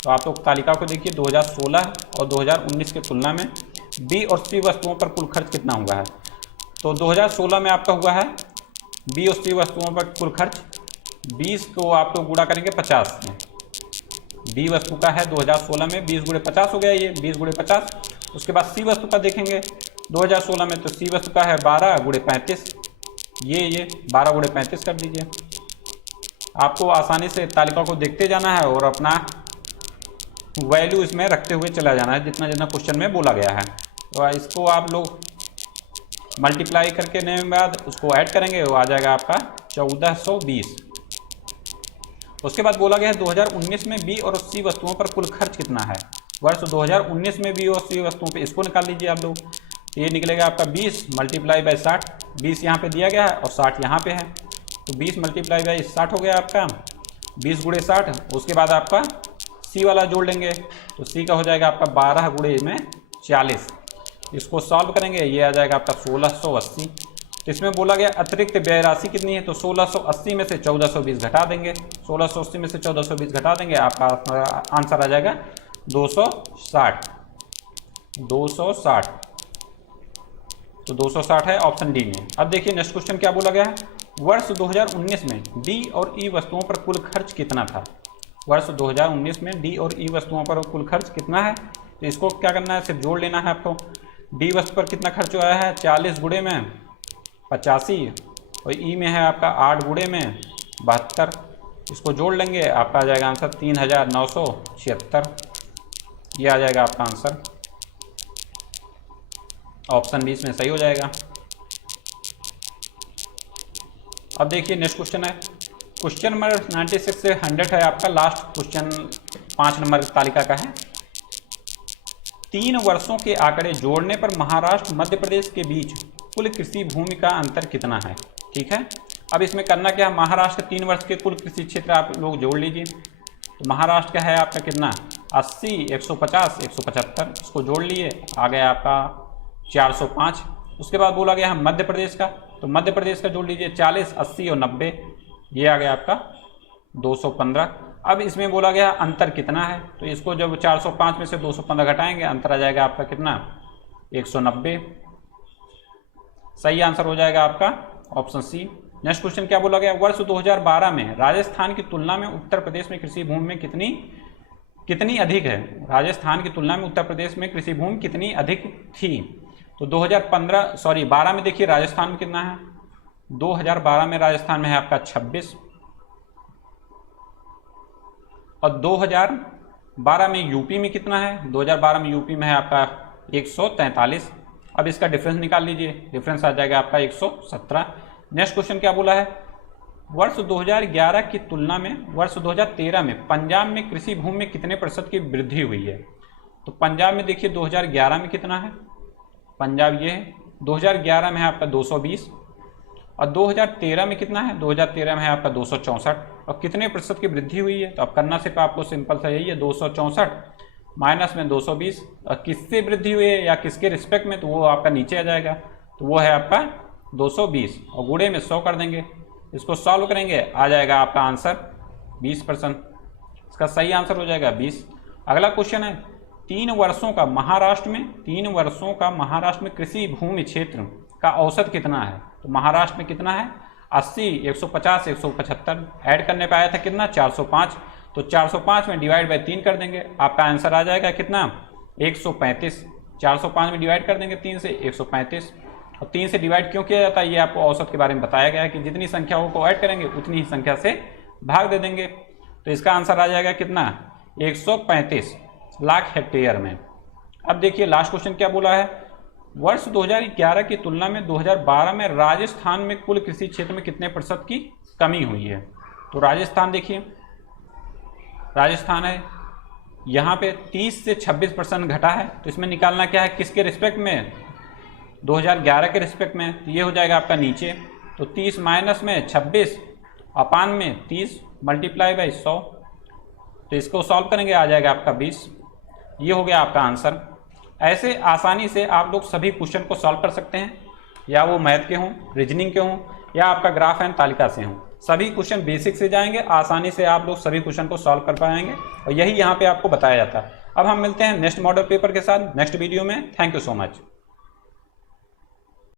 तो आप लोग तालिका को देखिए, 2016 और 2019 की तुलना में बी और सी वस्तुओं पर कुल खर्च कितना हुआ है। तो 2016 में आपका हुआ है बी और सी वस्तुओं पर कुल खर्च 20 को आप लोग गुणा करेंगे 50 में। बी वस्तु का है 2016 में 20 गुणे 50 हो गया, ये 20 गुणे 50। उसके बाद सी वस्तु का देखेंगे 2016 में, तो सी वस्तु का है 12 गुणे 35, ये 12 गुणे 35 कर दीजिए। आपको आसानी से तालिका को देखते जाना है और अपना वैल्यू इसमें रखते हुए चला जाना है जितना जितना क्वेश्चन में बोला गया है। तो इसको आप लोग मल्टीप्लाई करके के बाद उसको ऐड करेंगे, वो आ जाएगा आपका 1420। उसके बाद बोला गया है 2019 में बी और सी वस्तुओं पर कुल खर्च कितना है। वर्ष 2019 में बी और सी वस्तुओं पर, इसको निकाल लीजिए आप लोग। तो ये निकलेगा आपका 20 मल्टीप्लाई बाई 60, 20 यहाँ पे दिया गया है और 60 यहाँ पे है, तो 20 मल्टीप्लाई बाई 60 हो गया आपका 20 गुणे 60। उसके बाद आपका सी वाला जोड़ लेंगे, तो सी का हो जाएगा आपका 12 गुणे में 40। इसको सॉल्व करेंगे, ये आ जाएगा आपका 1680। तो इसमें बोला गया अतिरिक्त व्यय राशि कितनी है, तो 1680 में से 1420 घटा देंगे, 1680 में से 1420 घटा देंगे, आपका आंसर आ जाएगा 260। तो 260 है ऑप्शन डी में। अब देखिए नेक्स्ट क्वेश्चन क्या बोला गया है, वर्ष 2019 में डी और ई वस्तुओं पर कुल खर्च कितना था। वर्ष 2019 में डी और ई वस्तुओं पर कुल खर्च कितना है, तो इसको क्या करना है, सिर्फ जोड़ लेना है आपको। डी वस्तु पर कितना खर्च आया है, 40 गुणे में 85, और ई में है आपका 8 गुणे में 72। इसको जोड़ लेंगे, आपका आ जाएगा आंसर 3976। ये आ जाएगा आपका आंसर, ऑप्शन 20 में सही हो जाएगा। अब देखिए नेक्स्ट क्वेश्चन है, क्वेश्चन नंबर 96 से 100 है आपका, लास्ट क्वेश्चन 5 नंबर तालिका का है। 3 वर्षों के आंकड़े जोड़ने पर महाराष्ट्र मध्य प्रदेश के बीच कुल कृषि भूमि का अंतर कितना है, ठीक है। अब इसमें करना क्या है, महाराष्ट्र के 3 वर्ष के कुल कृषि क्षेत्र आप लोग जोड़ लीजिए। तो महाराष्ट्र का है आपका कितना, 80, 150, 175, इसको जोड़ लिए, आ गया आपका 405। उसके बाद बोला गया है मध्य प्रदेश का, तो मध्य प्रदेश का जोड़ लीजिए 40, 80 और 90, ये आ गया आपका 215। अब इसमें बोला गया अंतर कितना है, तो इसको जब 405 में से 215 घटाएंगे, अंतर आ जाएगा आपका कितना, 190। सही आंसर हो जाएगा आपका ऑप्शन सी। नेक्स्ट क्वेश्चन क्या बोला गया, वर्ष 2012 में राजस्थान की तुलना में उत्तर प्रदेश में कृषि भूमि में कितनी अधिक है। राजस्थान की तुलना में उत्तर प्रदेश में कृषि भूमि कितनी अधिक थी। तो 12 में देखिए राजस्थान में कितना है, 2012 में राजस्थान में है आपका 26, और 2012 में यूपी में कितना है, 2012 में यूपी में है आपका 143। अब इसका डिफरेंस निकाल लीजिए, डिफरेंस आ जाएगा आपका 117। नेक्स्ट क्वेश्चन क्या बोला है, वर्ष 2011 की तुलना में वर्ष 2013 में पंजाब में कृषि भूमि में कितने प्रतिशत की वृद्धि हुई है। तो पंजाब में देखिए 2011 में कितना है, पंजाब ये है 2011 में है आपका 220, और 2013 में कितना है, 2013 में है आपका 264। और कितने प्रतिशत की वृद्धि हुई है, तो अब करना सिर्फ आपको सिंपल सा यही है, 264 माइनस में 220, और किससे वृद्धि हुई है या किसके रिस्पेक्ट में, तो वो आपका नीचे आ जाएगा, तो वो है आपका 220, और गुणे में 100 कर देंगे। इसको सॉल्व करेंगे, आ जाएगा आपका आंसर 20%। इसका सही आंसर हो जाएगा 20। अगला क्वेश्चन है, 3 वर्षों का महाराष्ट्र में कृषि भूमि क्षेत्र का औसत कितना है। तो महाराष्ट्र में कितना है, 80, 150, 175 ऐड करने पे आया था कितना 405। तो 405 में डिवाइड बाई 3 कर देंगे, आपका आंसर आ जाएगा कितना 135। 405 में डिवाइड कर देंगे 3 से 135। और 3 से डिवाइड क्यों किया जाता है ये आपको औसत के बारे में बताया गया है कि जितनी संख्याओं को ऐड करेंगे उतनी ही संख्या से भाग दे देंगे। तो इसका आंसर आ जाएगा कितना 135 लाख हेक्टेयर में। अब देखिए लास्ट क्वेश्चन क्या बोला है, वर्ष 2011 की तुलना में 2012 में राजस्थान में कुल कृषि क्षेत्र में कितने प्रतिशत की कमी हुई है। तो राजस्थान देखिए, राजस्थान है यहाँ पे 30 से 26% घटा है। तो इसमें निकालना क्या है, किसके रिस्पेक्ट में, 2011 के रिस्पेक्ट में। तो ये हो जाएगा आपका नीचे, तो 30 माइनस में 26 अपान में 30 मल्टीप्लाई बाई 100। तो इसको सॉल्व करेंगे आ जाएगा आपका 20। ये हो गया आपका आंसर। ऐसे आसानी से आप लोग सभी क्वेश्चन को सॉल्व कर सकते हैं, या वो मैथ के हों, रीजनिंग के हों, या आपका ग्राफ एंड तालिका से हों। सभी क्वेश्चन बेसिक से जाएंगे, आसानी से आप लोग सभी क्वेश्चन को सॉल्व कर पाएंगे और यही यहाँ पे आपको बताया जाता है। अब हम मिलते हैं नेक्स्ट मॉडल पेपर के साथ नेक्स्ट वीडियो में। Thank you so much.